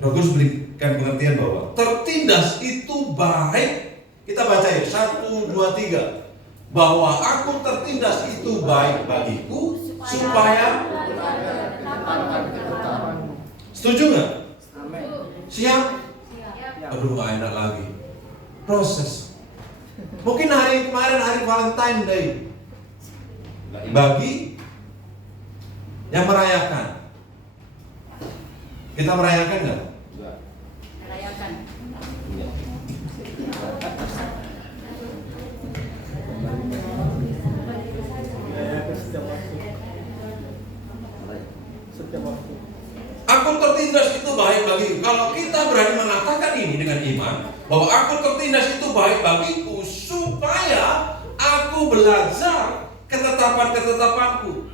Roh Kudus berikan pengertian bahwa tertindas itu baik. Kita baca ya, 1, 2, 3. Bahwa aku tertindas itu baik bagiku supaya. Setuju nggak? Siap? Aduh, nggak enak lagi. Proses. Mungkin hari kemarin hari Valentine Day bagi yang merayakan. Kita merayakan nggak? Merayakan. Aku tertindas itu baik bagiku. Kalau kita berani mengatakan ini dengan iman, bahwa aku tertindas itu baik bagiku supaya aku belajar ketetapan-ketetapanku.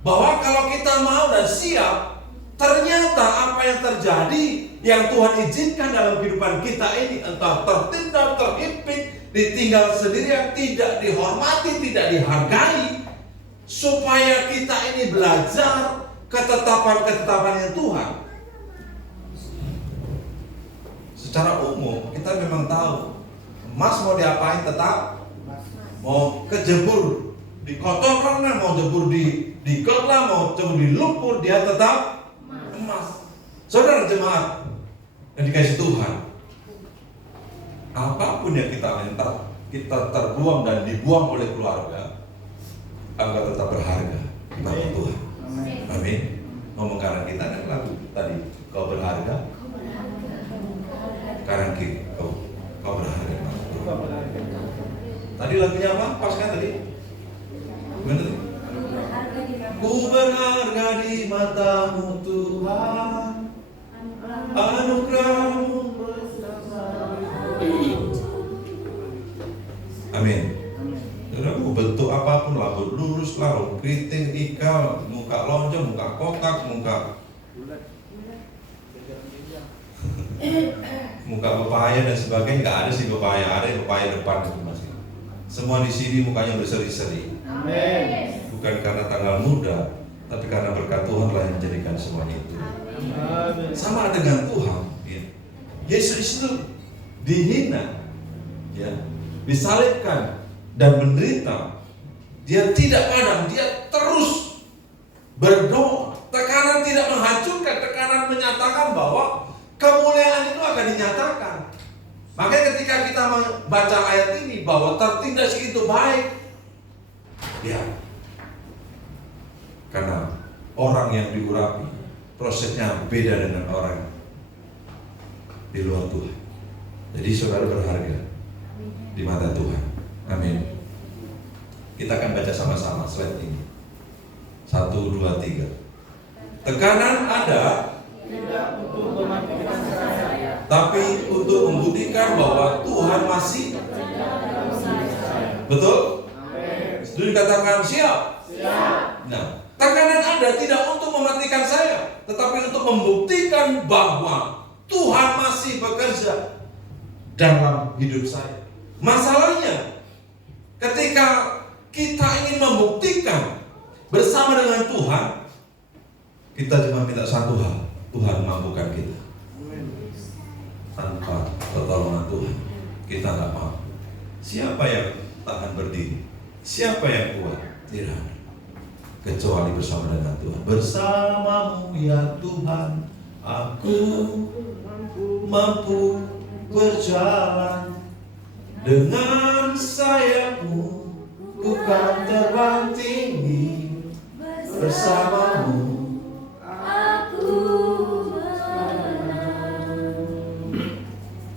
Bahwa kalau kita mau dan siap, ternyata apa yang terjadi, yang Tuhan izinkan dalam kehidupan kita ini, entah tertindas, terhimpit, ditinggal sendirian, tidak dihormati, tidak dihargai, supaya kita ini belajar ketetapan-ketetapannya Tuhan. Secara umum kita memang tahu, emas mau diapain tetap, mau kejebur di kotoran, mau jebur di got lah, mau jebur di lumpur, dia tetap emas. Saudara jemaat yang dikasih Tuhan, apapun yang kita minta, kita terbuang dan dibuang oleh keluarga, agar tetap berharga di mata Tuhan. Amin. Ngomong karena kita kan lagu tadi, kau berharga, karena kau berharga. Tadi lagunya apa? Pas kan tadi? Benar? Ku berharga di matamu Tuhan, anugerahmu amin. Saudaraku, bentuk apapun lah, lurus lah, keriting, ikal, muka lonjong, muka kotak, muka pepaya dan sebagainya. Nggak ada sih pepaya, ada yang pepaya depan itu masih. Semua di sini mukanya berseri-seri. Amin. Bukan karena tanggal muda, tapi karena berkat Tuhan lah yang menjadikan semuanya itu. Amin. Sama dengan Tuhan, ya. Yesus itu dihina, ya, disalibkan dan menderita Dia tidak padam, dia terus berdoa. Tekanan tidak menghancurkan, tekanan menyatakan bahwa kemuliaan itu akan dinyatakan. Makanya ketika kita membaca ayat ini bahwa tertindas itu baik, ya, karena orang yang diurapi prosesnya beda dengan orang di luar Tuhan. Jadi saudara berharga di mata Tuhan. Amin. Kita akan baca sama-sama slide ini. 1, 2, 3. Tekanan ada Tidak untuk mematikan saya, tapi untuk membuktikan bahwa Tuhan masih. Betul? amin. Setuju katakan siap. Siap. Nah, tekanan ada tidak untuk mematikan saya, tetapi untuk membuktikan bahwa Tuhan masih bekerja dalam hidup saya. Masalahnya, ketika kita ingin membuktikan bersama dengan Tuhan, kita cuma minta satu hal, Tuhan mampukan kita. Tanpa pertolongan Tuhan, kita nggak mampu. Siapa yang tahan berdiri? Siapa yang kuat? Tidak ada. Kecuali bersama dengan Tuhan. Bersamamu ya Tuhan, aku mampu berjalan. Dengan sayapmu bukan terbang tinggi. Bersamamu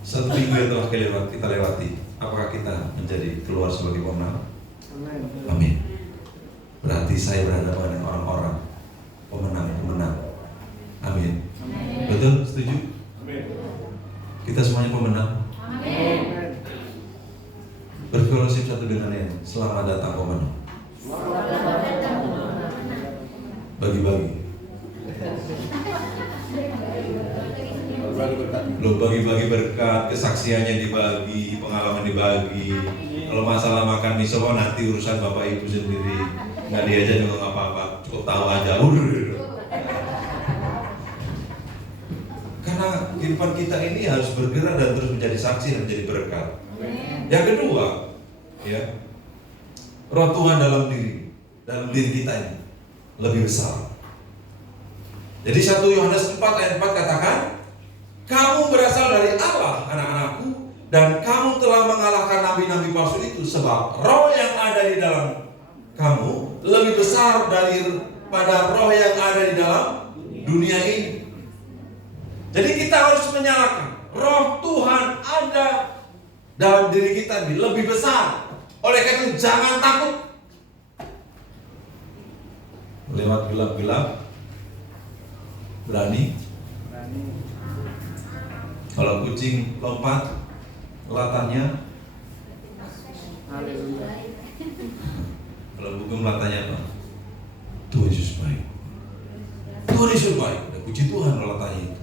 satu minggu yang telah kita lewati, apakah kita menjadi keluar sebagai pemenang? Amin. Berarti saya berhadapan dengan orang-orang pemenang. Amin. Betul? Setuju? Kita semuanya pemenang. Berfellowship satu dengan yang lain. Selamat datang pemenang. Bagi-bagi. Belum bagi-bagi berkat, kesaksiannya dibagi, pengalaman dibagi. Kalau masalah makan miso nanti urusan Bapak Ibu sendiri. Nggak diajak juga nggak apa-apa, cukup tahu aja. Karena kehidupan kita ini harus bergerak dan terus menjadi saksi dan menjadi berkat. Yang kedua, ya, Roh Tuhan dalam diri kita ini lebih besar. Jadi 1 Yohanes 4 ayat 4 katakan, kamu berasal dari Allah, anak-anakku, dan kamu telah mengalahkan nabi-nabi palsu itu, sebab roh yang ada di dalam kamu lebih besar daripada roh yang ada di dalam dunia ini. Jadi kita harus menyalakan roh Tuhan ada dalam diri kita ini lebih besar. Oleh karena itu jangan takut. Lewat gelap-gelap berani. Kalau kucing lompat, latahnya. Kalau buku latahnya apa? Tuhan Yesus baik. Tuhan Yesus baik. Udah puji Tuhan kalau latahnya itu.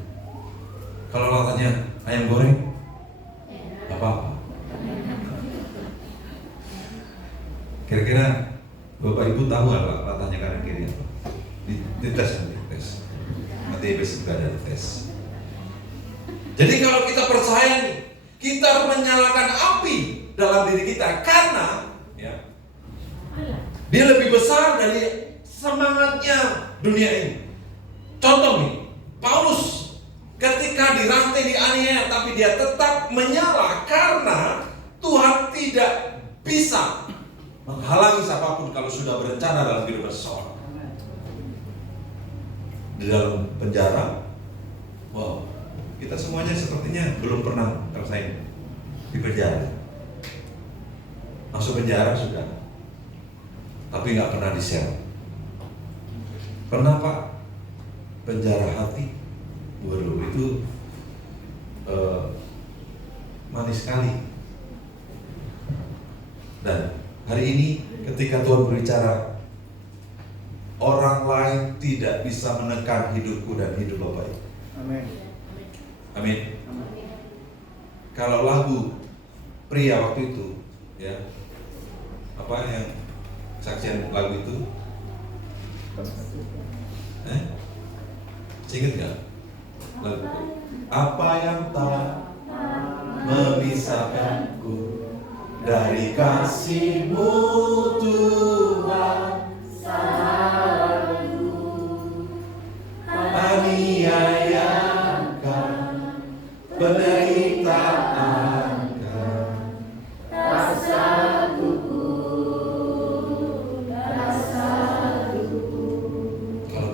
Kalau latahnya ayam goreng, apa-apa. Kira-kira Bapak Ibu tahu nggak latahnya kanan kiri apa? Dites nanti, tes. Nanti besok juga ada tes. Jadi kalau kita percaya nih, kita harus menyalakan api dalam diri kita karena ya, dia lebih besar dari semangatnya dunia ini. Contoh nih, Paulus ketika dirantai dianiaya tapi dia tetap menyala karena Tuhan tidak bisa menghalangi siapapun kalau sudah berencana dalam kehidupan seseorang. Di dalam penjara, wow, kita semuanya sepertinya belum pernah ngerasain di penjara. Masuk penjara sudah, tapi nggak pernah di-share. Pernah Pak? Penjara hati, waduh itu manis sekali. Dan hari ini ketika Tuhan berbicara, orang lain tidak bisa menekan hidupku dan hidup Bapak Ibu. Amin. Amin. Kalau lagu pria waktu itu, ya, apa yang saksian lagu itu? Ingat nggak? Lagu apa yang tak memisahkanku dari kasih-Mu Tuhan.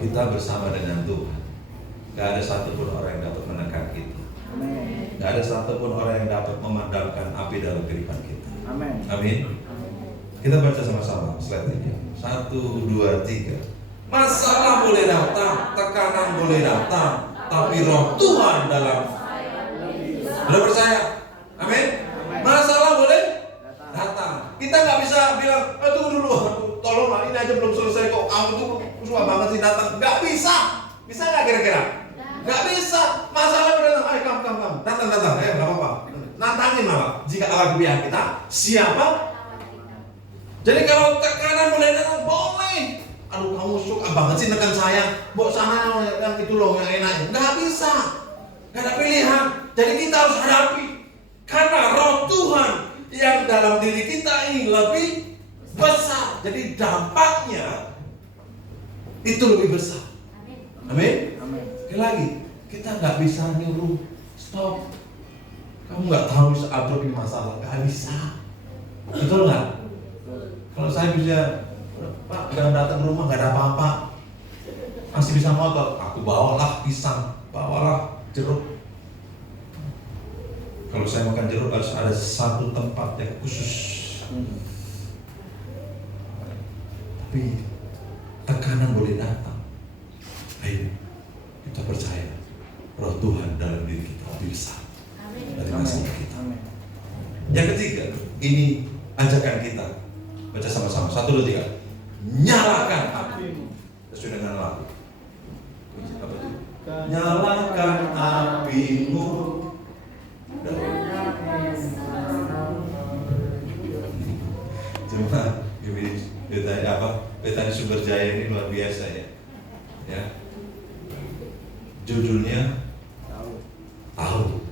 kita bersama dengan Tuhan, gak ada satupun orang yang dapat menekan kita. Gak ada satupun orang yang dapat memadamkan api dalam kehidupan kita. Amin. Kita baca sama-sama slide ini. 1, 2, 3. Masalah boleh datang, tekanan boleh datang, tapi roh Tuhan dalam. Sudah percaya? Amin. Masalah boleh datang. Kita nggak bisa bilang, tunggu dulu, tolonglah ini aja belum selesai kok. Kamu tuh susah banget sih datang. Nggak bisa. Bisa nggak kira-kira? Nggak bisa. Masalah boleh datang. Ayo kamu. Datang. Ayo nggak apa-apa. Nantangin malah. Jika Allah pihak kita, siapa? Jadi kalau tekanan boleh datang, boleh. Aduh, kamu suka banget sih nekan saya. Bawa sana yang itu loh yang enak. Nggak bisa. Nggak ada pilihan. Jadi kita harus hadapi. Karena roh Tuhan yang dalam diri kita ini lebih besar. Jadi dampaknya itu lebih besar. Amin. Sekali lagi, kita nggak bisa nyuruh stop. Kamu nggak tahu abrak ini masalah, nggak bisa. Betul nggak? Kalau saya bisa, Pak, jangan datang ke rumah, nggak ada apa-apa, masih bisa motor, aku bawalah pisang, bawalah jeruk. Kalau saya makan jeruk harus ada satu tempat yang khusus. Tapi tekanan boleh datang. Ayo kita percaya roh Tuhan dalam diri kita lebih besar dari masalah kita. Yang ketiga, ini ajakan kita. Baca sama-sama. 1, 2, 3. Nyalakan apimu. Sesuai dengan lagu. Apa itu? Nyalakan apimu. Cuma Betani Sumber Jaya ini luar biasa ya. Judulnya tahu.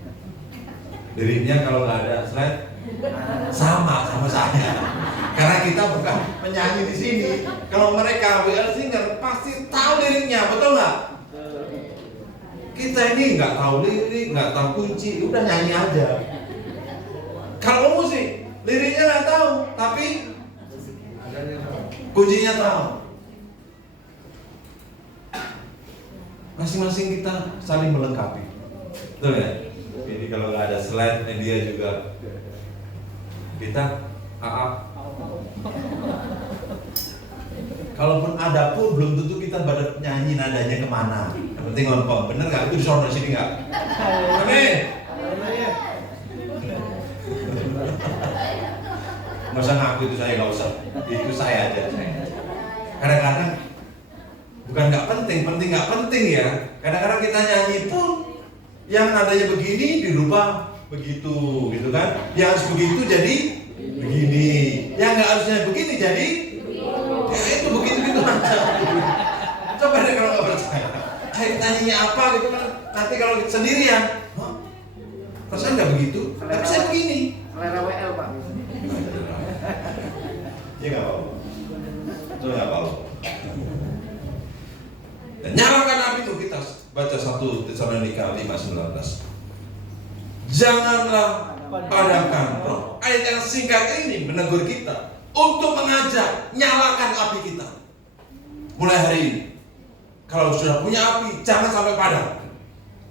Liriknya kalau nggak ada slide sama saya. Karena kita bukan penyanyi di sini. Kalau mereka WL singer pasti tahu liriknya, betul nggak? Kita ini nggak tahu lirik, nggak tahu kunci, udah nyanyi aja. Kalau musik, liriknya nggak tahu, tapi kuncinya tahu. Masing-masing kita saling melengkapi, betul ya? Jadi kalau nggak ada slide, dia juga kita kalaupun ada pun belum tentu kita pada nyanyi nadanya kemana. Yang penting lempeng, bener nggak? Itu di sana sini nggak? Amin. Masa ngaku itu saya nggak usah, itu saya aja. Kadang-kadang bukan nggak penting, nggak penting ya. Kadang-kadang kita nyanyi pun yang nadanya begini dirubah begitu, gitu kan? Yang begitu jadi begini, yang nggak harusnya begini jadi ya itu begitu aja. Coba deh kalau nggak percaya. Kita nyanyi apa gitu kan? Nanti kalau sendirian, perasaan nggak begitu, tapi saya begini. Selera WL Pak. Ya nggak apa-apa. Itu nggak apa-apa. Dan nyalakan api itu kita baca 1 Tesalonika 5:19. Janganlah padamkan roh. Ayat yang singkat ini menegur kita untuk mengajak nyalakan api kita. Mulai hari ini, kalau sudah punya api, jangan sampai padam.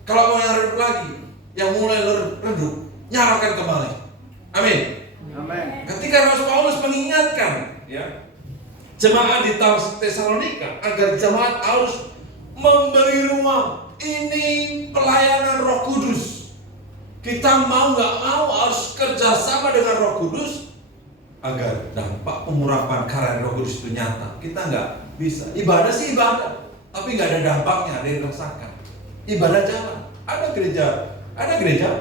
Kalau mau yang redup lagi, yang mulai redup, nyalakan kembali. Amin. Ketika Rasul Paulus mengingatkan, ya, jemaat di Tesalonika agar jemaat harus memberi ruang. Ini pelayanan Roh Kudus. Kita mau nggak mau harus kerjasama dengan Roh Kudus agar dampak pengurapan karya Roh Kudus itu nyata. Kita nggak bisa ibadah sih ibadah, tapi nggak ada dampaknya, ada yang dirasakan. Ibadah jalan. Ada gereja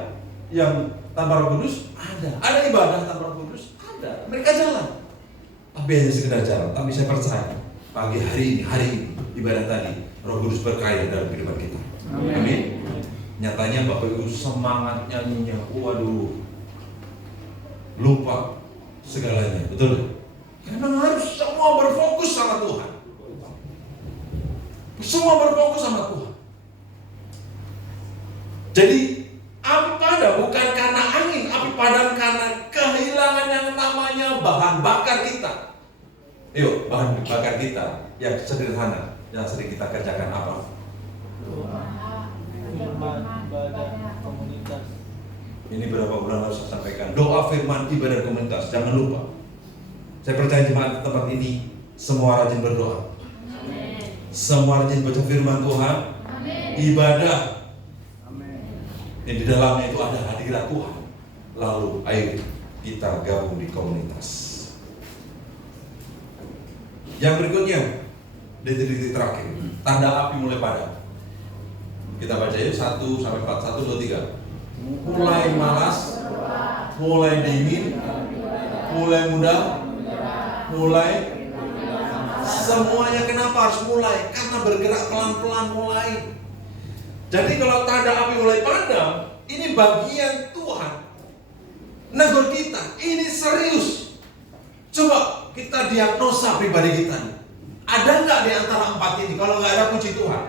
yang tanpa Roh Kudus, ada ibadah tanpa Roh Kudus, ada. Mereka jalan, tapi hanya sekedar jalan. Tapi saya percaya pagi hari ini ibadah tadi, Roh Kudus berkarya dalam kehidupan kita. Amin. Nyatanya Bapak Ibu semangat nyanyinya, waduh, lupa segalanya, betul? Karena harus semua berfokus sama Tuhan. Semua berfokus sama Tuhan. Jadi api padam bukan karena angin, api padam karena kehilangan yang namanya bahan bakar kita. Yuk, bahan bakar kita yang sederhana yang sering kita kerjakan apa? Doa, firman, ibadah, komunitas. Ini berapa bulan lalu saya sampaikan. Doa, firman, ibadah, komunitas. Jangan lupa. Saya percaya jemaat tempat ini semua rajin berdoa. Semua rajin baca firman Tuhan. Ibadah. Yang di dalamnya itu ada hadirat Tuhan. Lalu ayo kita gabung di komunitas. Yang berikutnya, detik-detik terakhir, tanda api mulai padam. Kita baca yuk 1 sampai 4, 1, 2, 3. Mulai malas, mulai dingin, mulai mudah, mulai. Semuanya kenapa harus mulai? Karena bergerak pelan-pelan mulai. Jadi kalau tanda api mulai padam, ini bagian Tuhan negur kita, ini serius. Coba kita diagnosa pribadi kita nih. Ada nggak di antara 4 ini? Kalau nggak ada, puji Tuhan.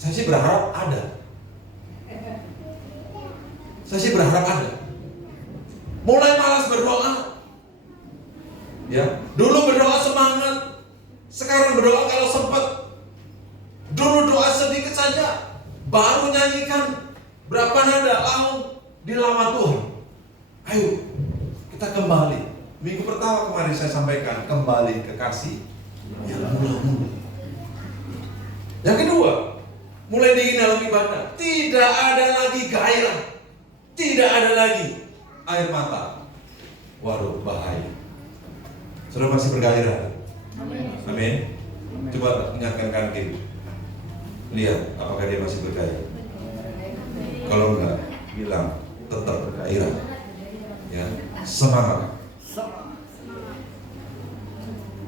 Saya sih berharap ada. Mulai malas berdoa. Ya, dulu berdoa semangat. Sekarang berdoa kalau sempat. Dulu doa sedikit saja, baru nyanyikan berapa nada, lalu dilama Tuhan. Ayo, kita kembali. Minggu pertama kemarin saya sampaikan, kembali ke kasih yang mula-mula. Yang kedua, mulai dingin dalam ibadah. Tidak ada lagi gairah, tidak ada lagi air mata. Waduh, bahaya. Sudah masih bergairah? Amin. Coba ingatkan kanan kiri. Lihat apakah dia masih bergairah. Kalau enggak, bilang tetap bergairah. Ya, semangat.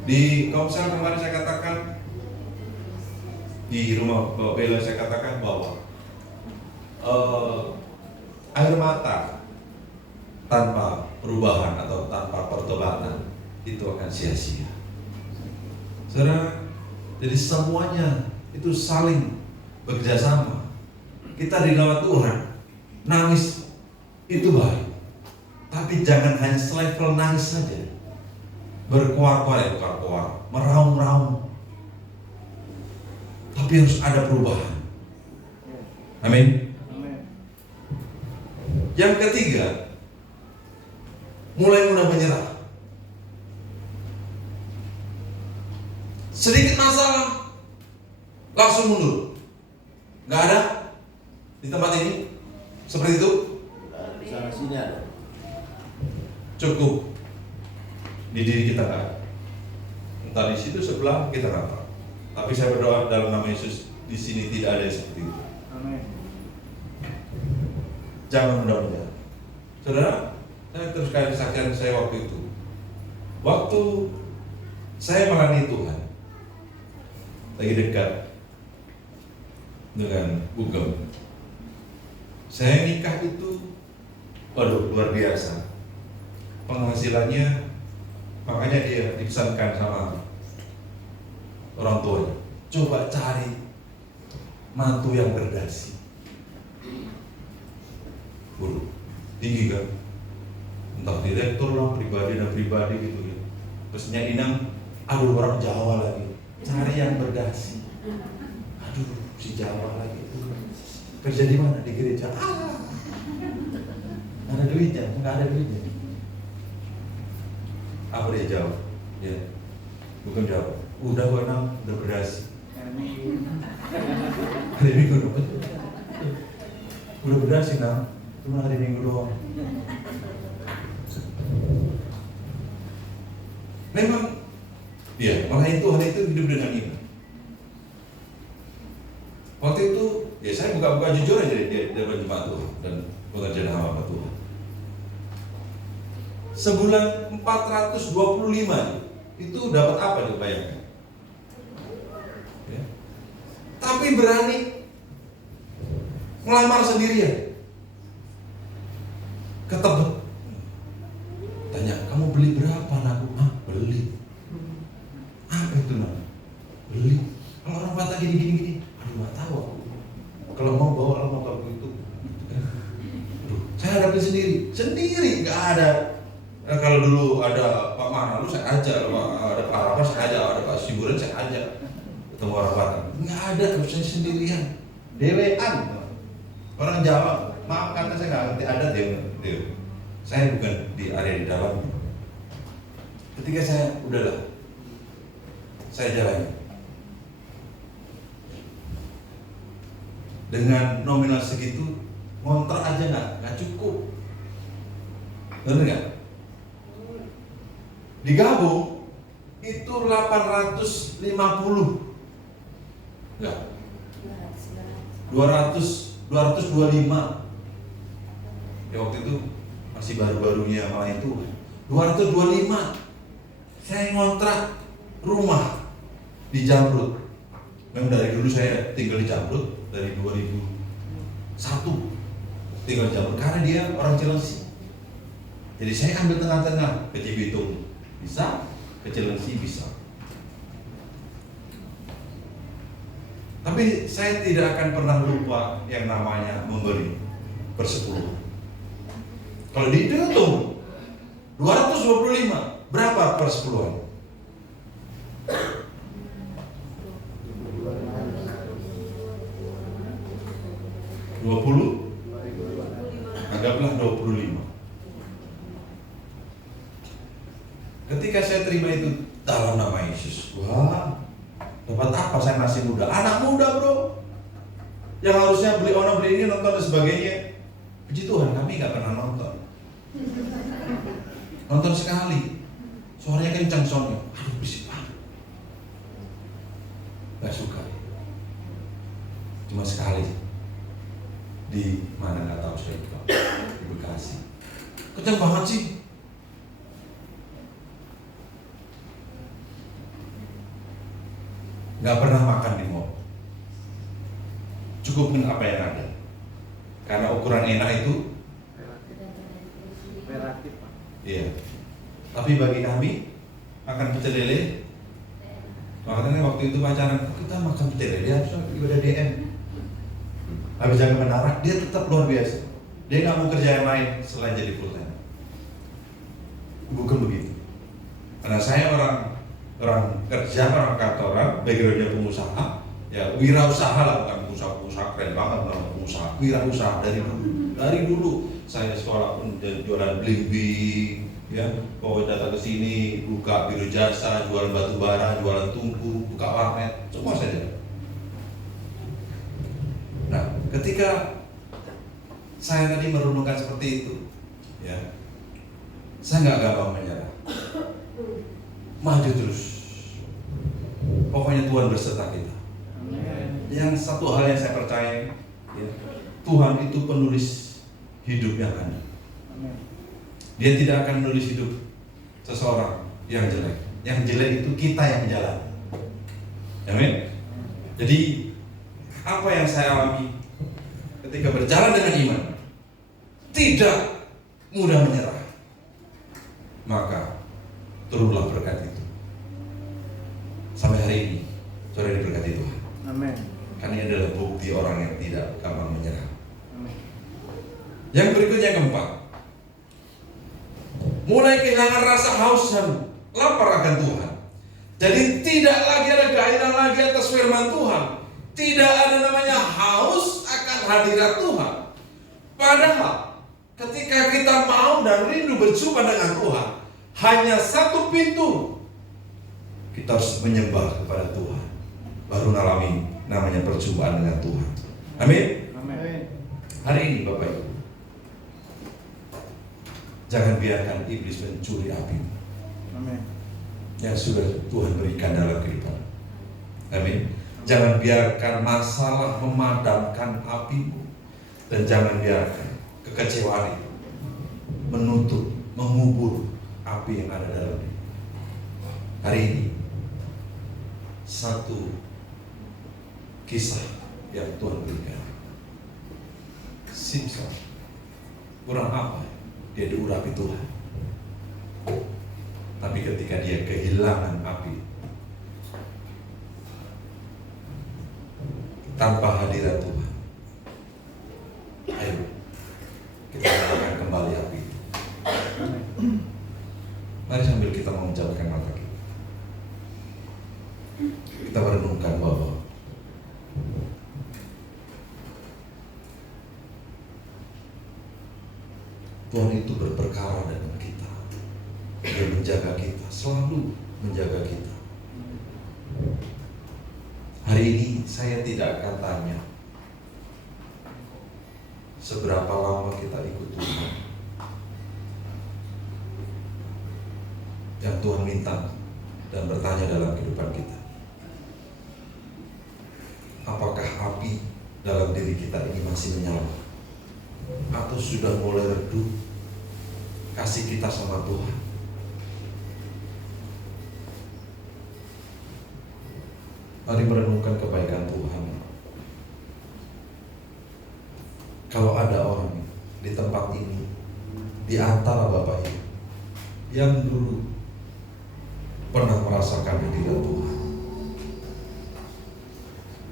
Di komsel kemarin saya katakan, di rumah Bapak Bella saya katakan bahwa air mata tanpa perubahan atau tanpa pertobatan itu akan sia-sia. Saudara, jadi semuanya itu saling bekerja sama. Kita di dalam Tuhan nangis itu baik, tapi jangan hanya selevel nangis saja. Berkuar-kuar, meraung-raung. Tapi harus ada perubahan. Amin. Yang ketiga, mulai mudah menyerah. Sedikit masalah, langsung mundur. Nggak ada di tempat ini seperti itu. Sana sini ada. Cukup di diri kita nggak ada. Entah di situ sebelah kita nggak tahu. Tapi saya berdoa dalam nama Yesus, di sini tidak ada yang seperti itu. Amin. Jangan mudah-mudahan. Saudara, saya teruskan kesaksian saya waktu itu. Waktu saya melayani Tuhan, lagi dekat dengan Bugem. Saya nikah itu, waduh, luar biasa. Penghasilannya, makanya dia dipesankan sama orang tuanya, coba cari mantu yang berdasi. Waduh, tinggi kan? Entah direktur lah, pribadi dan pribadi gitu ya. Terus Inang, aduh orang Jawa lagi, cari yang berdasi. Aduh, si Jawa lagi. Kerja di mana? Di gereja. Nggak ada duitnya. Apa dia jawab? Ya, bukan jawab. Udah berdasi. Hari Minggu doang. Udah berdasi Nang, cuma hari Minggu doang. Memang, ya, makanya Tuhan itu hidup dengan iman. Waktu itu, ya saya buka-buka jujur aja di depan jemaat Tuhan dan pengerjaan hamba Tuhan. Sebulan 425 itu dapat apa tuh bayangkan? Ya. Tapi berani melamar sendirian. Ketebet. Tanya, kamu beli berapa Naku? Beli. Apa itu Naku? Beli. Kalau orang Batak gini. Aduh, nggak tahu aku. Kalau mau bawa motor itu. Aduh, saya hadapin sendiri, nggak ada. Kalau dulu ada Pak Mana, lu saya ajar, ada Pak Rafa saya ajar syukuran saya ajak ketemu orang Batak. Nggak ada, saya sendirian, dewean. Orang Jawa, maaf karena saya nggak ngerti adat ya. Saya bukan di area di dalam. Ketika saya udahlah, saya jalani dengan nominal segitu, ngontrak aja nggak cukup, benar nggak? Digabung itu 850, enggak, 225. Ya waktu itu masih baru-barunya malah itu 225. Saya ngontrak rumah di Jamrut. Memang dari dulu saya tinggal di Jamrut dari 2001 tinggal di Jamrut karena dia orang Cilengsi. Jadi saya ambil tengah-tengah, ke Cibitung bisa, ke Cilengsi bisa. Tapi saya tidak akan pernah lupa yang namanya memberi persepuluhan. Kalau dihitung 225, berapa persepuluhan? 20, anggaplah 25. Ketika saya terima itu dalam nama Yesus, wah, dapat apa? Saya masih muda, anak muda bro, yang harusnya beli ono beli ini nonton dan sebagainya. Puji Tuhan kami nggak pernah nonton. Nonton sekali, suaranya kencang soalnya, aduh berisik banget, nggak suka. Cuma sekali di mana nggak tahu saya lupa, di Bekasi, kencang banget sih. Nggak pernah makan di mall, cukupin apa yang ada, karena ukuran enak itu Relatif, Pak. iya. Tapi bagi kami makan pecel lele, makanya waktu itu pacaran kita makan pecel lele harusnya ibadah DM. Habis jaga menara dia tetap luar biasa, dia nggak mau kerja yang lain selain jadi full time. Bukan begitu, karena saya orang kerja, orang kantoran, backgroundnya pengusaha, ya wirausaha lah, bukan pengusaha keren banget, bukan pengusaha, wirausaha dari dulu saya sekolah pun jualan blimbing, ya, pokoknya datang ke sini buka biro jasa, jualan batu bara, jualan tungku, buka warnet, semua saja. Nah, ketika saya tadi merenungkan seperti itu, ya, saya nggak gampang menyerah. Maju terus. Pokoknya Tuhan berserta kita. Amin. Yang satu hal yang saya percaya, ya, Tuhan itu penulis hidup yang ada. Amin. Dia tidak akan menulis hidup seseorang yang jelek. Yang jelek itu kita yang jalan. Amin. Jadi apa yang saya alami ketika berjalan dengan iman, tidak mudah menyerah, maka turunlah berkat itu. Sampai hari ini, saudara diberkati Tuhan. Amin. Karena ini adalah bukti orang yang tidak gampang menyerah. Amin. Yang berikutnya keempat, mulai kehilangan rasa haus dan lapar akan Tuhan. Jadi tidak lagi ada gairah lagi atas firman Tuhan. Tidak ada namanya haus akan hadirat Tuhan. Padahal ketika kita mau dan rindu berjumpa dengan Tuhan, hanya satu pintu. Kita harus menyembah kepada Tuhan, baru nalami namanya perjumpaan dengan Tuhan. Amin. Amin. Hari ini Bapak Ibu, jangan biarkan iblis mencuri api Amin. yang sudah Tuhan berikan dalam kehidupan. Amin. Jangan biarkan masalah memadamkan apimu, dan jangan biarkan kekecewaan itu menutup, mengubur api yang ada dalam diri. Hari ini satu kisah yang Tuhan berikan. Simpson, kurang apa? Dia diurapi Tuhan. Tapi ketika dia kehilangan api, tanpa hadirat Tuhan, ayo kita nyalakan kembali api itu. Mari sambil kita memejamkan mata kita. kita merenungkan bahwa Tuhan itu berperkara dengan kita. Dia menjaga kita, selalu menjaga kita. Hari ini saya tidak akan tanya seberapa lama kita ikut Tuhan. Yang Tuhan minta dan bertanya dalam kehidupan kita, apakah api dalam diri kita ini masih menyala atau sudah mulai redup kasih kita sama Tuhan? Mari merenungkan kebaikan Tuhan. Kalau ada orang di tempat ini, di antara Bapak Ibu yang dulu pernah merasakan hadirat Tuhan,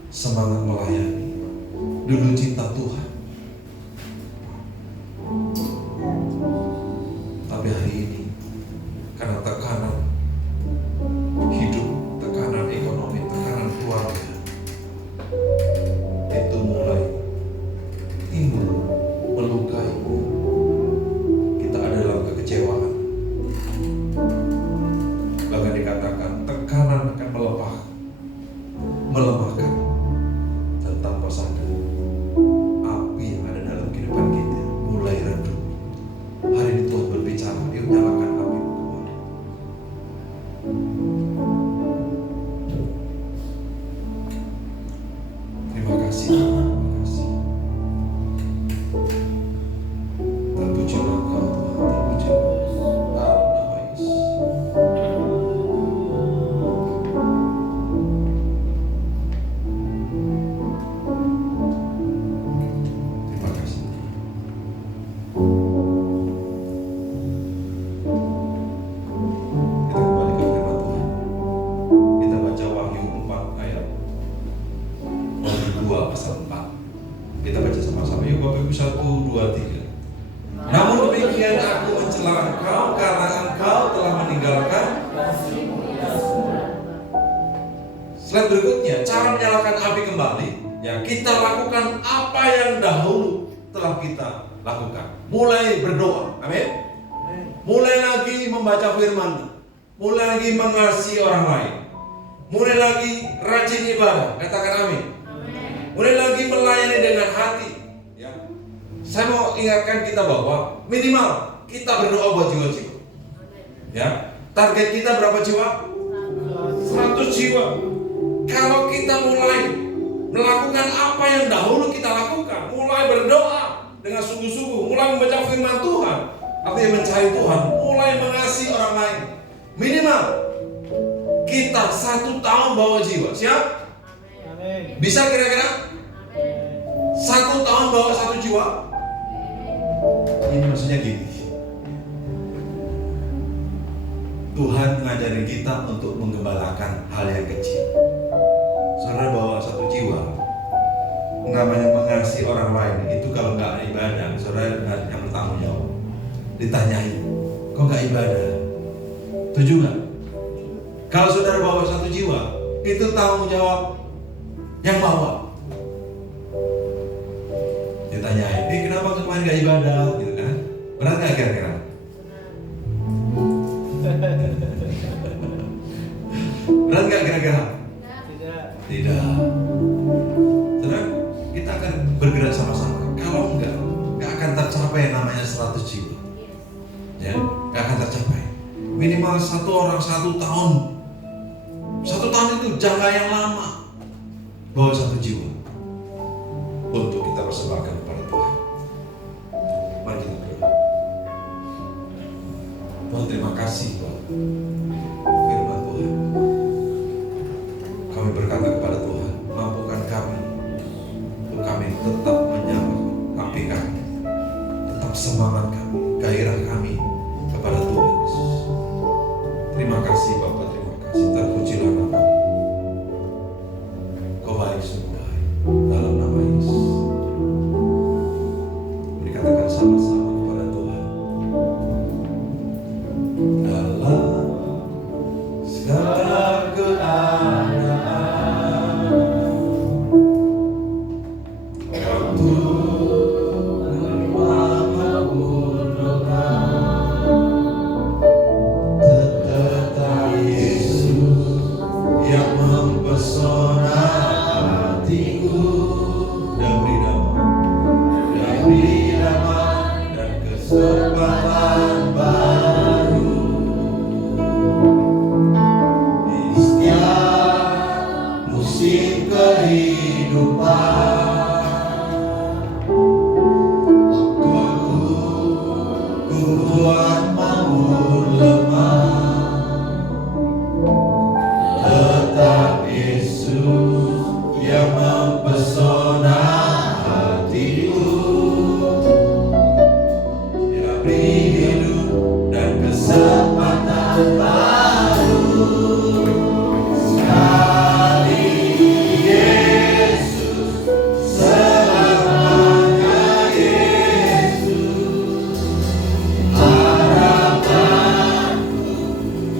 semangat melayani, dulu cinta Tuhan, tapi hari ini karena tekanan hidup, tekanan ekonomi, tekanan keluarga, itu mulai timbul melukai. Kita ada dalam kekecewaan. Bahkan dikatakan tekanan akan melemahkan, dan tanpa sadar api yang ada dalam kehidupan kita mulai redup. Hari ini Tuhan berbicara, yuk nyalakan api kembali. Terima kasih, terima kasih. Terpujilah Engkau Tuhan, terpujilah dalam nama Yesus. Terima kasih. Kita kembali ke firman Tuhan. Kita baca Wahyu 4 ayat Wahyu 2 pasal 4. Kita baca sama-sama. Yuk Bapak Ibu, 1, 2, 3. Namun demikian aku mencela engkau karena engkau telah meninggalkan. Slide berikutnya, cara menyalakan api kembali. Ya, kita lakukan apa yang dahulu telah kita lakukan. Mulai berdoa, amin. Mulai lagi membaca firman, mulai lagi mengasihi orang lain, mulai lagi rajin ibadah, katakan amin. Mulai lagi melayani dengan hati. Ya. Saya mau ingatkan kita bahwa minimal kita berdoa buat jiwa-jiwa. Ya, target kita berapa jiwa? 100 jiwa. Kalau kita mulai melakukan apa yang dahulu kita lakukan, mulai berdoa dengan sungguh-sungguh, mulai membaca firman Tuhan, artinya mencari Tuhan, mulai mengasihi orang lain, minimal kita 1 tahun bawa jiwa. Siap? Amin. Bisa kira-kira? 1 tahun bawa 1 jiwa? Ini maksudnya gini, Tuhan mengajari kita untuk menggembalakan hal yang kecil. Saudara bawa 1 jiwa, namanya mengasihi orang lain, itu kalau nggak ibadah, saudara yang bertanggung jawab. Ditanyain, kok nggak ibadah? Setuju nggak? Kalau saudara bawa 1 jiwa, itu tanggung jawab yang bawa. Ditanyain, kenapa kemarin nggak ibadah? Gitu kan? Berat nggak kira-kira? Berat nggak kira-kira? Tidak. Saudara, kita akan bergerak sama-sama. Kalau enggak akan tercapai yang namanya 100 jiwa. Ya, enggak akan tercapai. Minimal 1 orang 1 tahun. 1 tahun itu jangka yang lama. Bawa 1 jiwa untuk kita persembahkan kepada Tuhan. Mari kita berdoa. Tuhan, terima kasih buat firman Tuhan. Kami berkata kepada Tuhan, mampukan kami untuk kami tetap menyala api kami, tetap semangat kami, gairah kami kepada Tuhan Yesus. Terima kasih Bapak, terima kasih. Terpujilah nama. Kau baik, sungguh baik. Dalam nama Yesus. Dikatakan sama-sama kepada Tuhan. Dalam segala keadaan mempesona hatiku. Diberi nama dan kesempatan baru di setiap musim kehidupan. Kuat maupun lemah, tetap Yesus yang mempesona hatiku. Dia beri hidup dan kesempatan baru. Sekali Yesus, selamanya Yesus. Harapanku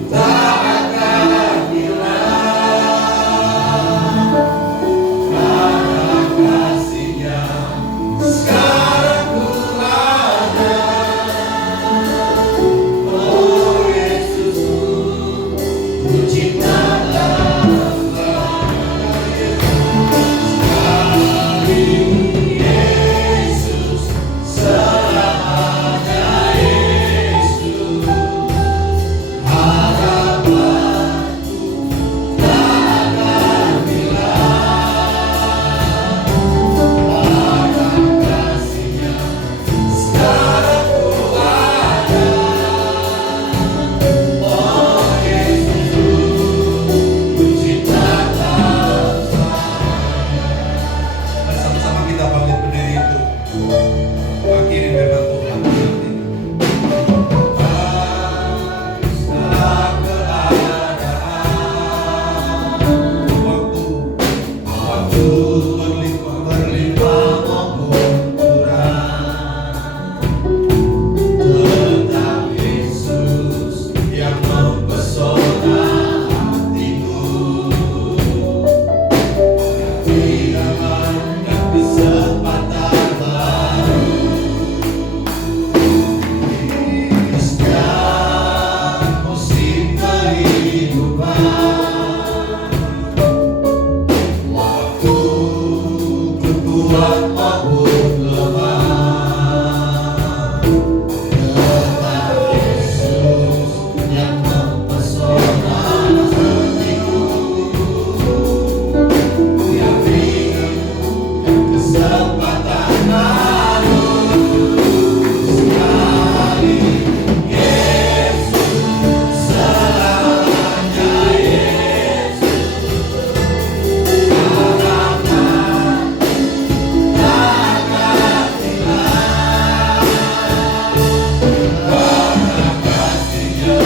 tak akan hilang karena kasih-Nya sekarang ku ada. Oh Yesusku, ku cinta sekali Yesus, selamanya Yesus. Harapanku tak akan hilang karena kasih-Nya sekarang ku ada. Oh Yesusku, ku cinta Kau. Mari sama-sama kita bangkit berdiri untuk mengakhiri firman Tuhan ini. Segala keadaan, waktu berlimpah maupun kurang, tetap Yesus yang mempesona hatiku. Firman dan kesempatan baru di setiap musim kehidupan. Waktu berkuat maupun lemah, tetap Yesus yang mempesona hatiku. Dia beri kesempatan baru. Sekali Yesus, selamanya Yesus. Harapan tak akan hilang karena kasih-Nya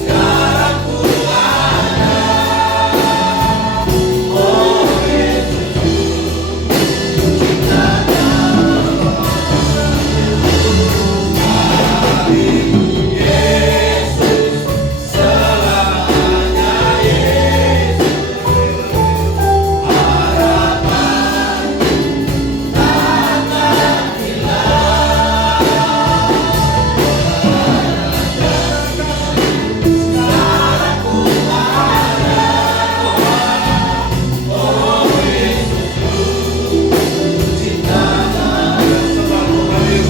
sekarang ku ada. Oh Yesusku, ku cinta Yesus, selamanya Yesus. Harapan tak akan hilang sekarang ku ada. Oh Yesusku, ku cinta selalu hadir.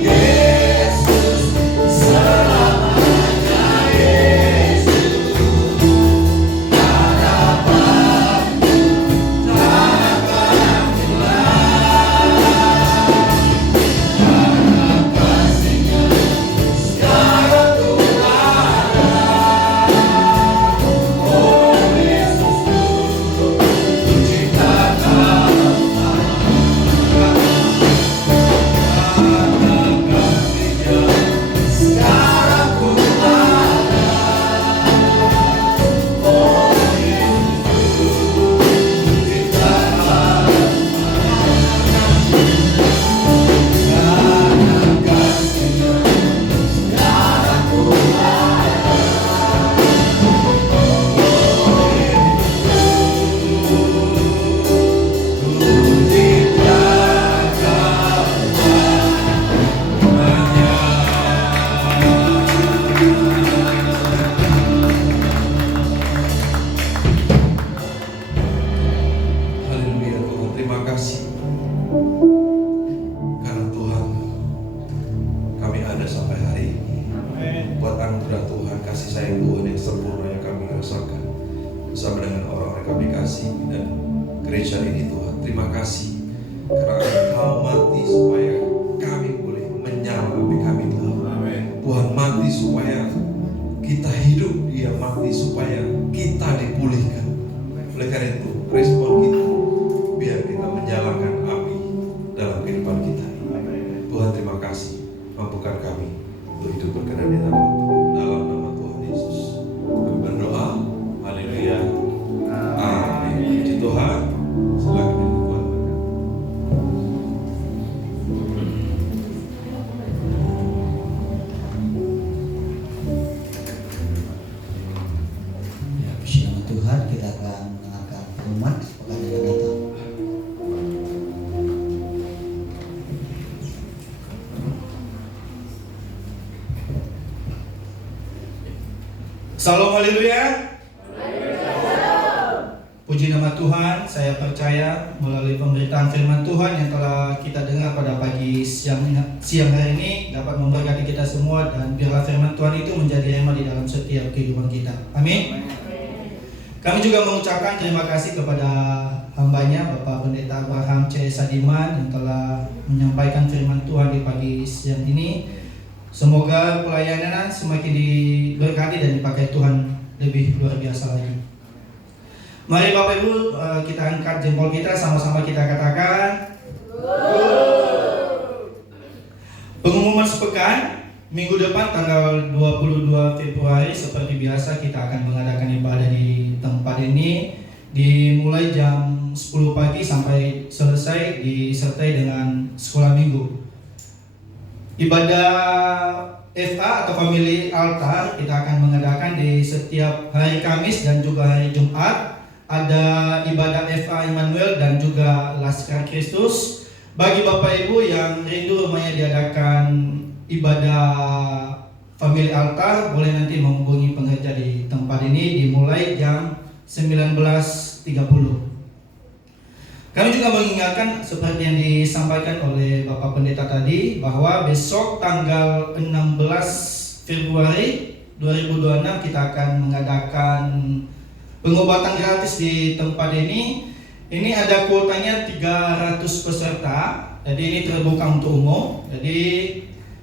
Yesus, selamanya Yesus. kasih dan gereja ini Tuhan. Terima kasih karena Engkau mati supaya kami boleh menyala api kami Tuhan. Tuhan mati supaya kita hidup, Dia mati supaya kita dipulihkan. Oleh karena itu respon kita biar kita menyalakan api dalam kehidupan kita. Tuhan terima kasih, mampukan kami untuk hidup berkenan di hadapan Tuhan. Dalam nama Tuhan Yesus kami berdoa. Haleluya. Amin. Puji Tuhan. Silakan Tuhan. Ya, puji nama Tuhan, kita akan mendengarkan firman sepekan yang akan datang. Salam haleluya. Puji nama Tuhan, saya percaya melalui pemberitaan firman Tuhan yang telah kita dengar pada pagi siang hari ini dapat memberkati kita semua, dan biarlah firman Tuhan itu menjadi rema di dalam setiap kehidupan kita. Amin. Kami juga mengucapkan terima kasih kepada hambanya Bapak Pendeta Abraham C. Sadiman yang telah menyampaikan firman Tuhan di pagi siang ini. Semoga pelayanan semakin diberkati dan dipakai Tuhan lebih luar biasa lagi. Mari Bapak Ibu, kita angkat jempol kita, sama-sama kita katakan pengumuman sepekan. Minggu depan tanggal 22 Februari seperti biasa kita akan mengadakan ibadah di tempat ini, dimulai jam 10 pagi sampai selesai, disertai dengan sekolah minggu. Ibadah FA atau Family Altar kita akan mengadakan di setiap hari Kamis dan juga hari Jumat. Ada ibadah FA Immanuel dan juga Laskar Kristus. Bagi Bapak Ibu yang rindu rumahnya diadakan ibadah Family Altar, boleh nanti menghubungi pengerja di tempat ini, dimulai jam 19.30. Kami juga mengingatkan seperti yang disampaikan oleh Bapak Pendeta tadi, bahwa besok tanggal 16 Februari 2026 kita akan mengadakan pengobatan gratis di tempat ini. Ini ada kuotanya 300 peserta, jadi ini terbuka untuk umum. Jadi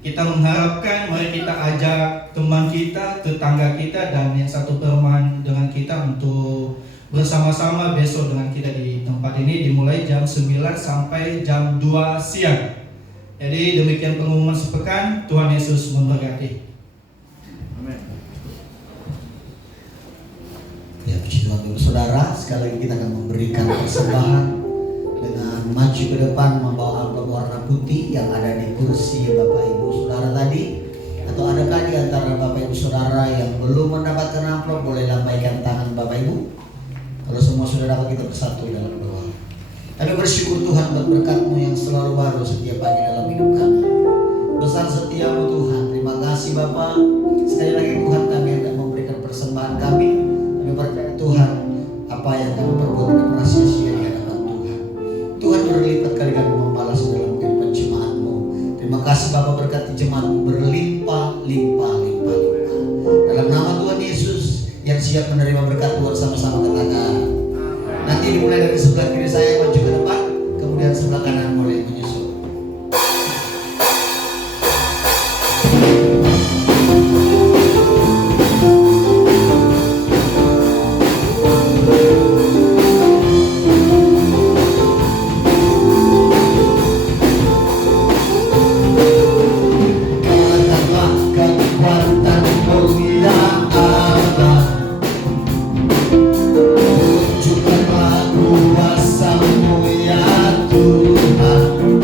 kita mengharapkan mari kita ajak teman kita, tetangga kita, dan yang satu perumahan dengan kita untuk bersama-sama besok dengan kita di tempat ini, dimulai jam 9 sampai jam 2 siang. Jadi demikian pengumuman sepekan. Tuhan Yesus memberkati. Amin. Ya, puji Tuhan Ibu Saudara, sekali lagi kita akan memberikan persembahan dengan maju ke depan membawa amplop warna putih yang ada di kursi Bapak Ibu Saudara tadi. Atau adakah di antara Bapak Ibu Saudara yang belum mendapatkan amplop, boleh lambaikan tangan Bapak Ibu. Kalau semua sudah dapat, kita bersatu dalam doa. Kami bersyukur Tuhan buat berkat-Mu yang selalu baru setiap pagi dalam hidup kami. Besar setiamu Tuhan. Terima kasih Bapa. Sekali lagi Tuhan, kami akan memberikan persembahan kami. Kami percaya Tuhan, apa yang kami perbuat tidak pernah sia-sia di hadapan Tuhan. Tuhan berlipat kali kami membalas dalam kehidupan jemaat-Mu. Terima kasih Bapa, berkati jemaat-Mu berlimpah. Dalam nama Tuhan Yesus yang siap menerima berkat Tuhan, sama-sama katakan. Nanti dimulai dari sebelah kiri saya maju ke depan, kemudian sebelah kanan mulai menyusul. Tunjukkanlah kuasa-Mu ya Tuhan.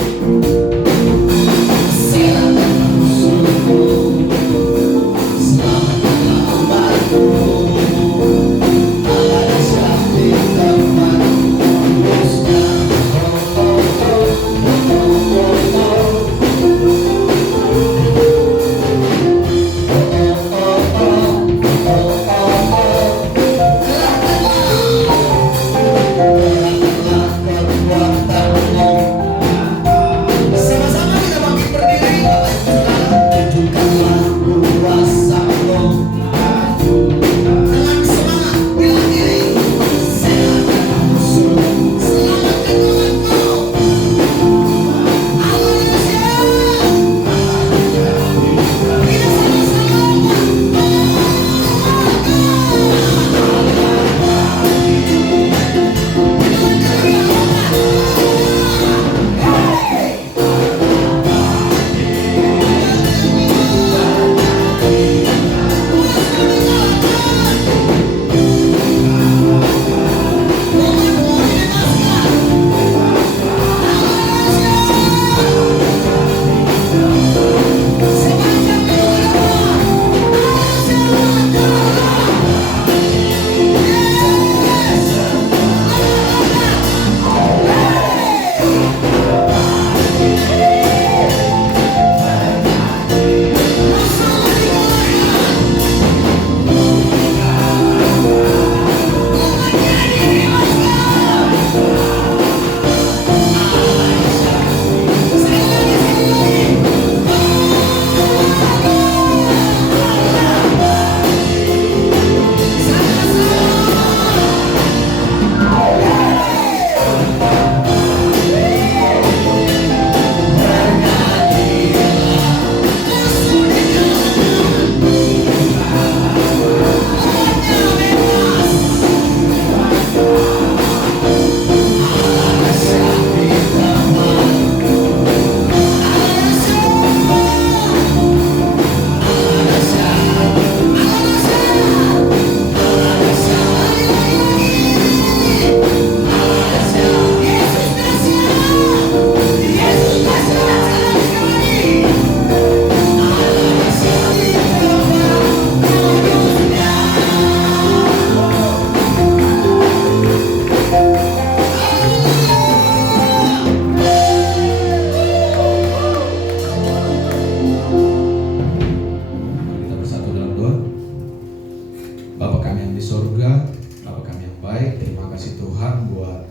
baik. Terima kasih Tuhan buat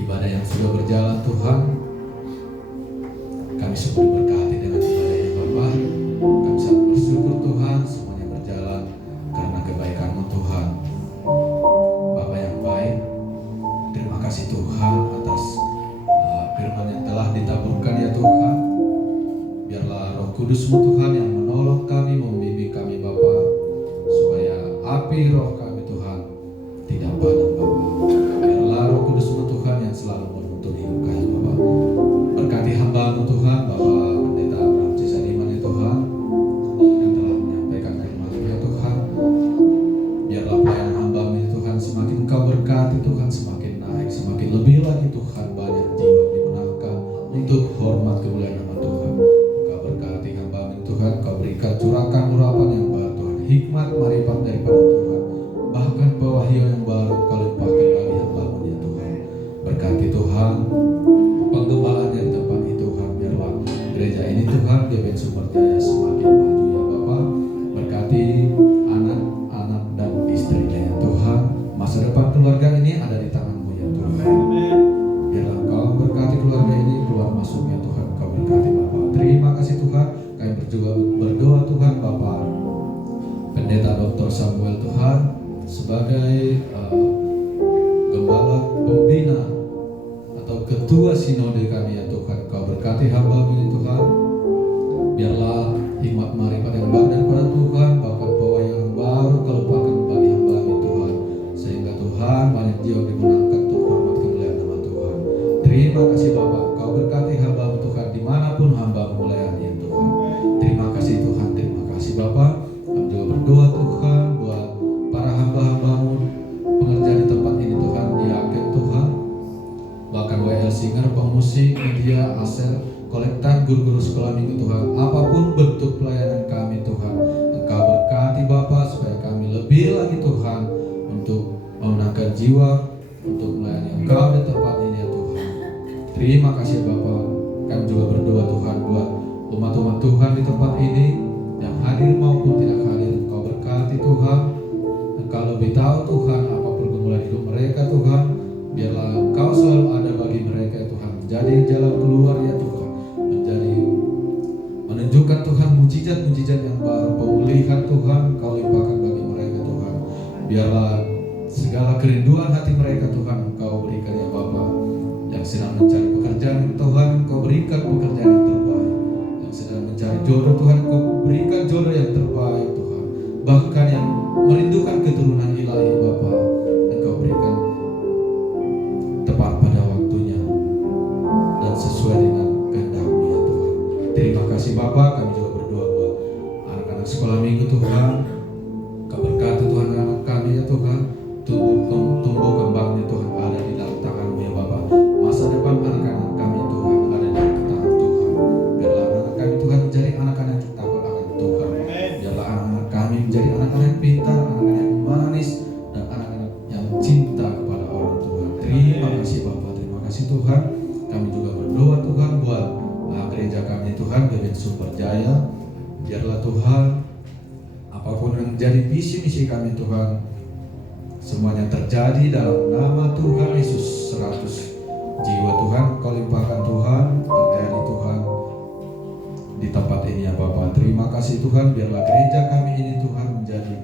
ibadah yang sudah berjalan Tuhan. Kami semua diberkati dengan ibadahnya Bapa. Kami sangat bersyukur Tuhan, semuanya berjalan karena kebaikan-Mu Tuhan. Bapa yang baik, terima kasih Tuhan atas firman yang telah ditaburkan ya Tuhan. Biarlah Roh Kudus-Mu Tuhan yang menolong kami, membimbing kami Bapa, supaya api roh kami Tuhan tidak padam Bapa. Biarlah Roh Kudus-Mu Tuhan yang selalu menuntun hidup kami Bapa. Berkati hamba-Mu Tuhan, Bapak Pendeta Abraham C. Sadiman ya Tuhan, yang telah menyampaikan firman-Mu ya Tuhan. Biarlah pelayanan hamba-Mu ya Tuhan semakin Engkau berkati Tuhan, semakin naik, semakin lebih lagi Tuhan, banyak jiwa dimenangkan untuk hormat kemuliaan nama Tuhan. Engkau berkati hamba-Mu ya Tuhan, Engkau berikan curahkan urapan yang baru Tuhan, hikmat marifat daripada Tuhan, bahkan pewahyuan yang baru Engkau limpahkan bagi hamba-Mu ya Tuhan. Berkati Tuhan pengembangan yang tepat itu Tuhan, biarlah gereja ini Tuhan GBN Sumber Jaya semakin maju ya Bapa. Berkati anak-anak dan istrinya ya Tuhan. Masa depan keluarga ini ada di tangan-Mu ya Tuhan. Biarlah Engkau berkati keluarga ini keluar masuknya Tuhan. Engkau berkati Bapa. Terima kasih Tuhan. Kami berdoa Tuhan Bapa Pendeta Dr. Samuel Tuhan sebagai gembala pembina atau ketua sinode kami ya Tuhan. Kau berkati hamba-Mu ini Tuhan. Biarlah hikmat marifat yang baru daripada Tuhan, bahkan pewahyuan yang baru Kau lupakan bagi hamba-Mu Tuhan, sehingga Tuhan banyak jiwa dimenangkan untuk hormat kemuliaan nama Tuhan. Terima kasih Bapa. Kau berkati hamba-Mu Tuhan dimanapun hamba-Mu melayani ya Tuhan. Terima kasih Tuhan. Terima kasih Bapa. Kami juga berdoa Tuhan buat para hamba-hamba-Mu pengerja di tempat ini Tuhan, diaken Tuhan, bahkan WL Singer, pemusik, media, aser, kolektan, guru-guru sekolah minggu Tuhan. Apapun bentuk pelayanan kami Tuhan, Engkau berkati Bapa supaya kami lebih lagi Tuhan untuk memenangkan jiwa, untuk melayani Engkau di tempat ini ya Tuhan. Terima kasih Bapa. Kami juga berdoa Tuhan buat umat-umat Tuhan di tempat ini yang hadir maupun tidak hadir. Engkau berkati Tuhan. Engkau lebih tahu Tuhan apa pergumulan hidup mereka Tuhan. Biarlah Engkau selalu ada bagi mereka Tuhan, menjadi jalan keluar ya Tuhan, menjadi menunjukkan Tuhan mujizat-mujizat yang baru, pemulihan Tuhan Kau limpahkan bagi mereka Tuhan. Biarlah segala kerinduan hati mereka Tuhan Engkau berikan ya Bapa. Yang sedang mencari pekerjaan Tuhan Engkau berikan pekerjaan yang terbaik. Yang sedang mencari jodoh Tuhan Engkau berikan jodoh yang terbaik Tuhan. Bahkan yang merindukan keturunan ilahi Bapa, Engkau berikan tepat pada waktunya dan sesuai dengan kehendak-Mu ya Tuhan. Terima kasih Bapa. Kami juga berdoa buat anak-anak sekolah minggu Tuhan. Kau berkati Tuhan anak kami ya Tuhan, tumbuh kembangnya Tuhan ada di dalam tangan-Mu ya Bapa. Masa depan anak-anak kami Tuhan ada di dalam tangan Tuhan. Biarlah anak kami Tuhan menjadi anak-anak yang takut akan Tuhan. Biarlah anak-anak kami menjadi anak-anak yang pintar, anak-anak yang manis, dan anak-anak yang cinta kepada orang Tuhan. Terima kasih Bapa. Terima kasih Tuhan. Kami juga berdoa Tuhan buat gereja kami Tuhan GBN Sumber Jaya. Biarlah Tuhan apapun yang menjadi visi misi kami Tuhan, semuanya terjadi dalam nama Tuhan Yesus. 100 jiwa Tuhan Kau limpahkan Tuhan, menjadi Tuhan di tempat ini ya Bapa. Terima kasih Tuhan. Biarlah gereja kami ini Tuhan menjadi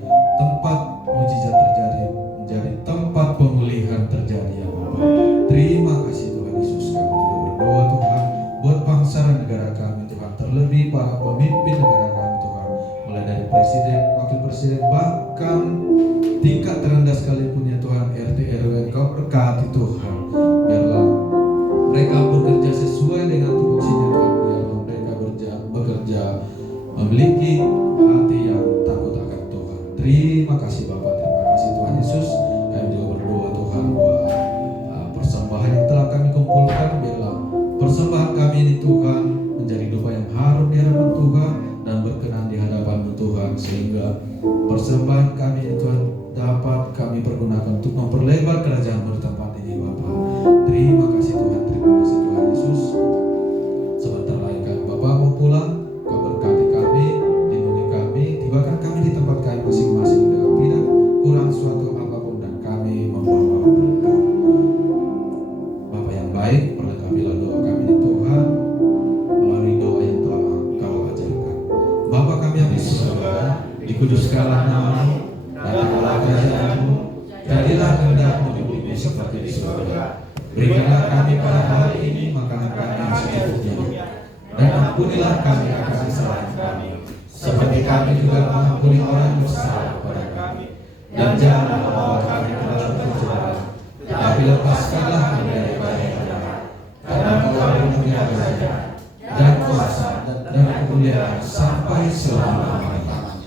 tempat mujizat terjadi, menjadi tempat pemulihan terjadi ya Bapa. Terima kasih Tuhan Yesus. Kami juga berdoa Tuhan buat bangsa dan negara kami Tuhan, terlebih para pemimpin negara kami Tuhan, mulai dari presiden, wakil presiden, bahkan tingkat terendah sekalipun ya Tuhan, RT RW Engkau berkati Tuhan. Biarlah mereka bekerja sesuai dengan tupoksinya Tuhan. Biarlah mereka bekerja memiliki hati yang takut akan Tuhan. Terima kasih Bapa. Terima kasih Tuhan Yesus. Kami juga berdoa Tuhan buat persembahan yang telah kami kumpulkan. Biarlah persembahan kami ini Tuhan menjadi doa yang harum di hadapan Tuhan dan berkenan di hadapan-Mu Tuhan, sehingga persembahan kami ini Tuhan dapat kami pergunakan untuk memperlebar kerajaan Berikanlah kami pada hari ini makanan kami yang secukupnya, dan ampunilah kami akan kesalahan kami, seperti kami juga mengampuni orang yang bersalah kepada kami. Dan jangan membawa kami ke dalam pencobaan, tapi lepaskanlah kami dari bahaya jahat. Karena Engkau yang punya kerajaan dan kuasa dan kemuliaan sampai selama-lamanya.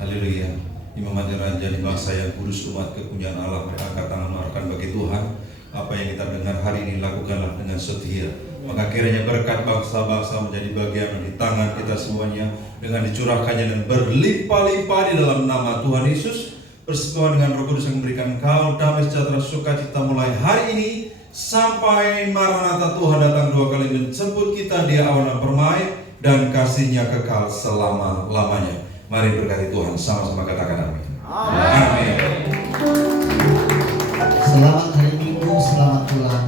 Haleluya. Imamat Raja di bangsa yang kudus, umat kepunyaan Allah, berangkat tangan mengarahkan bagi Tuhan. Apa yang kita dengar hari ini lakukanlah dengan setia. Maka kiranya berkat bangsa-bangsa menjadi bagian di tangan kita semuanya, dengan dicurahkannya dan berlimpah-limpah di dalam nama Tuhan Yesus. Bersama dengan Roh Kudus yang memberikan kau damai, sejahtera, sukacita mulai hari ini sampai Maranatha Tuhan datang dua kali menjemput kita di awan permai, dan kasih-Nya kekal selama-lamanya. Mari berkati Tuhan, sama-sama katakan amin. Amin. Selamat hari Minggu, selamat pulang.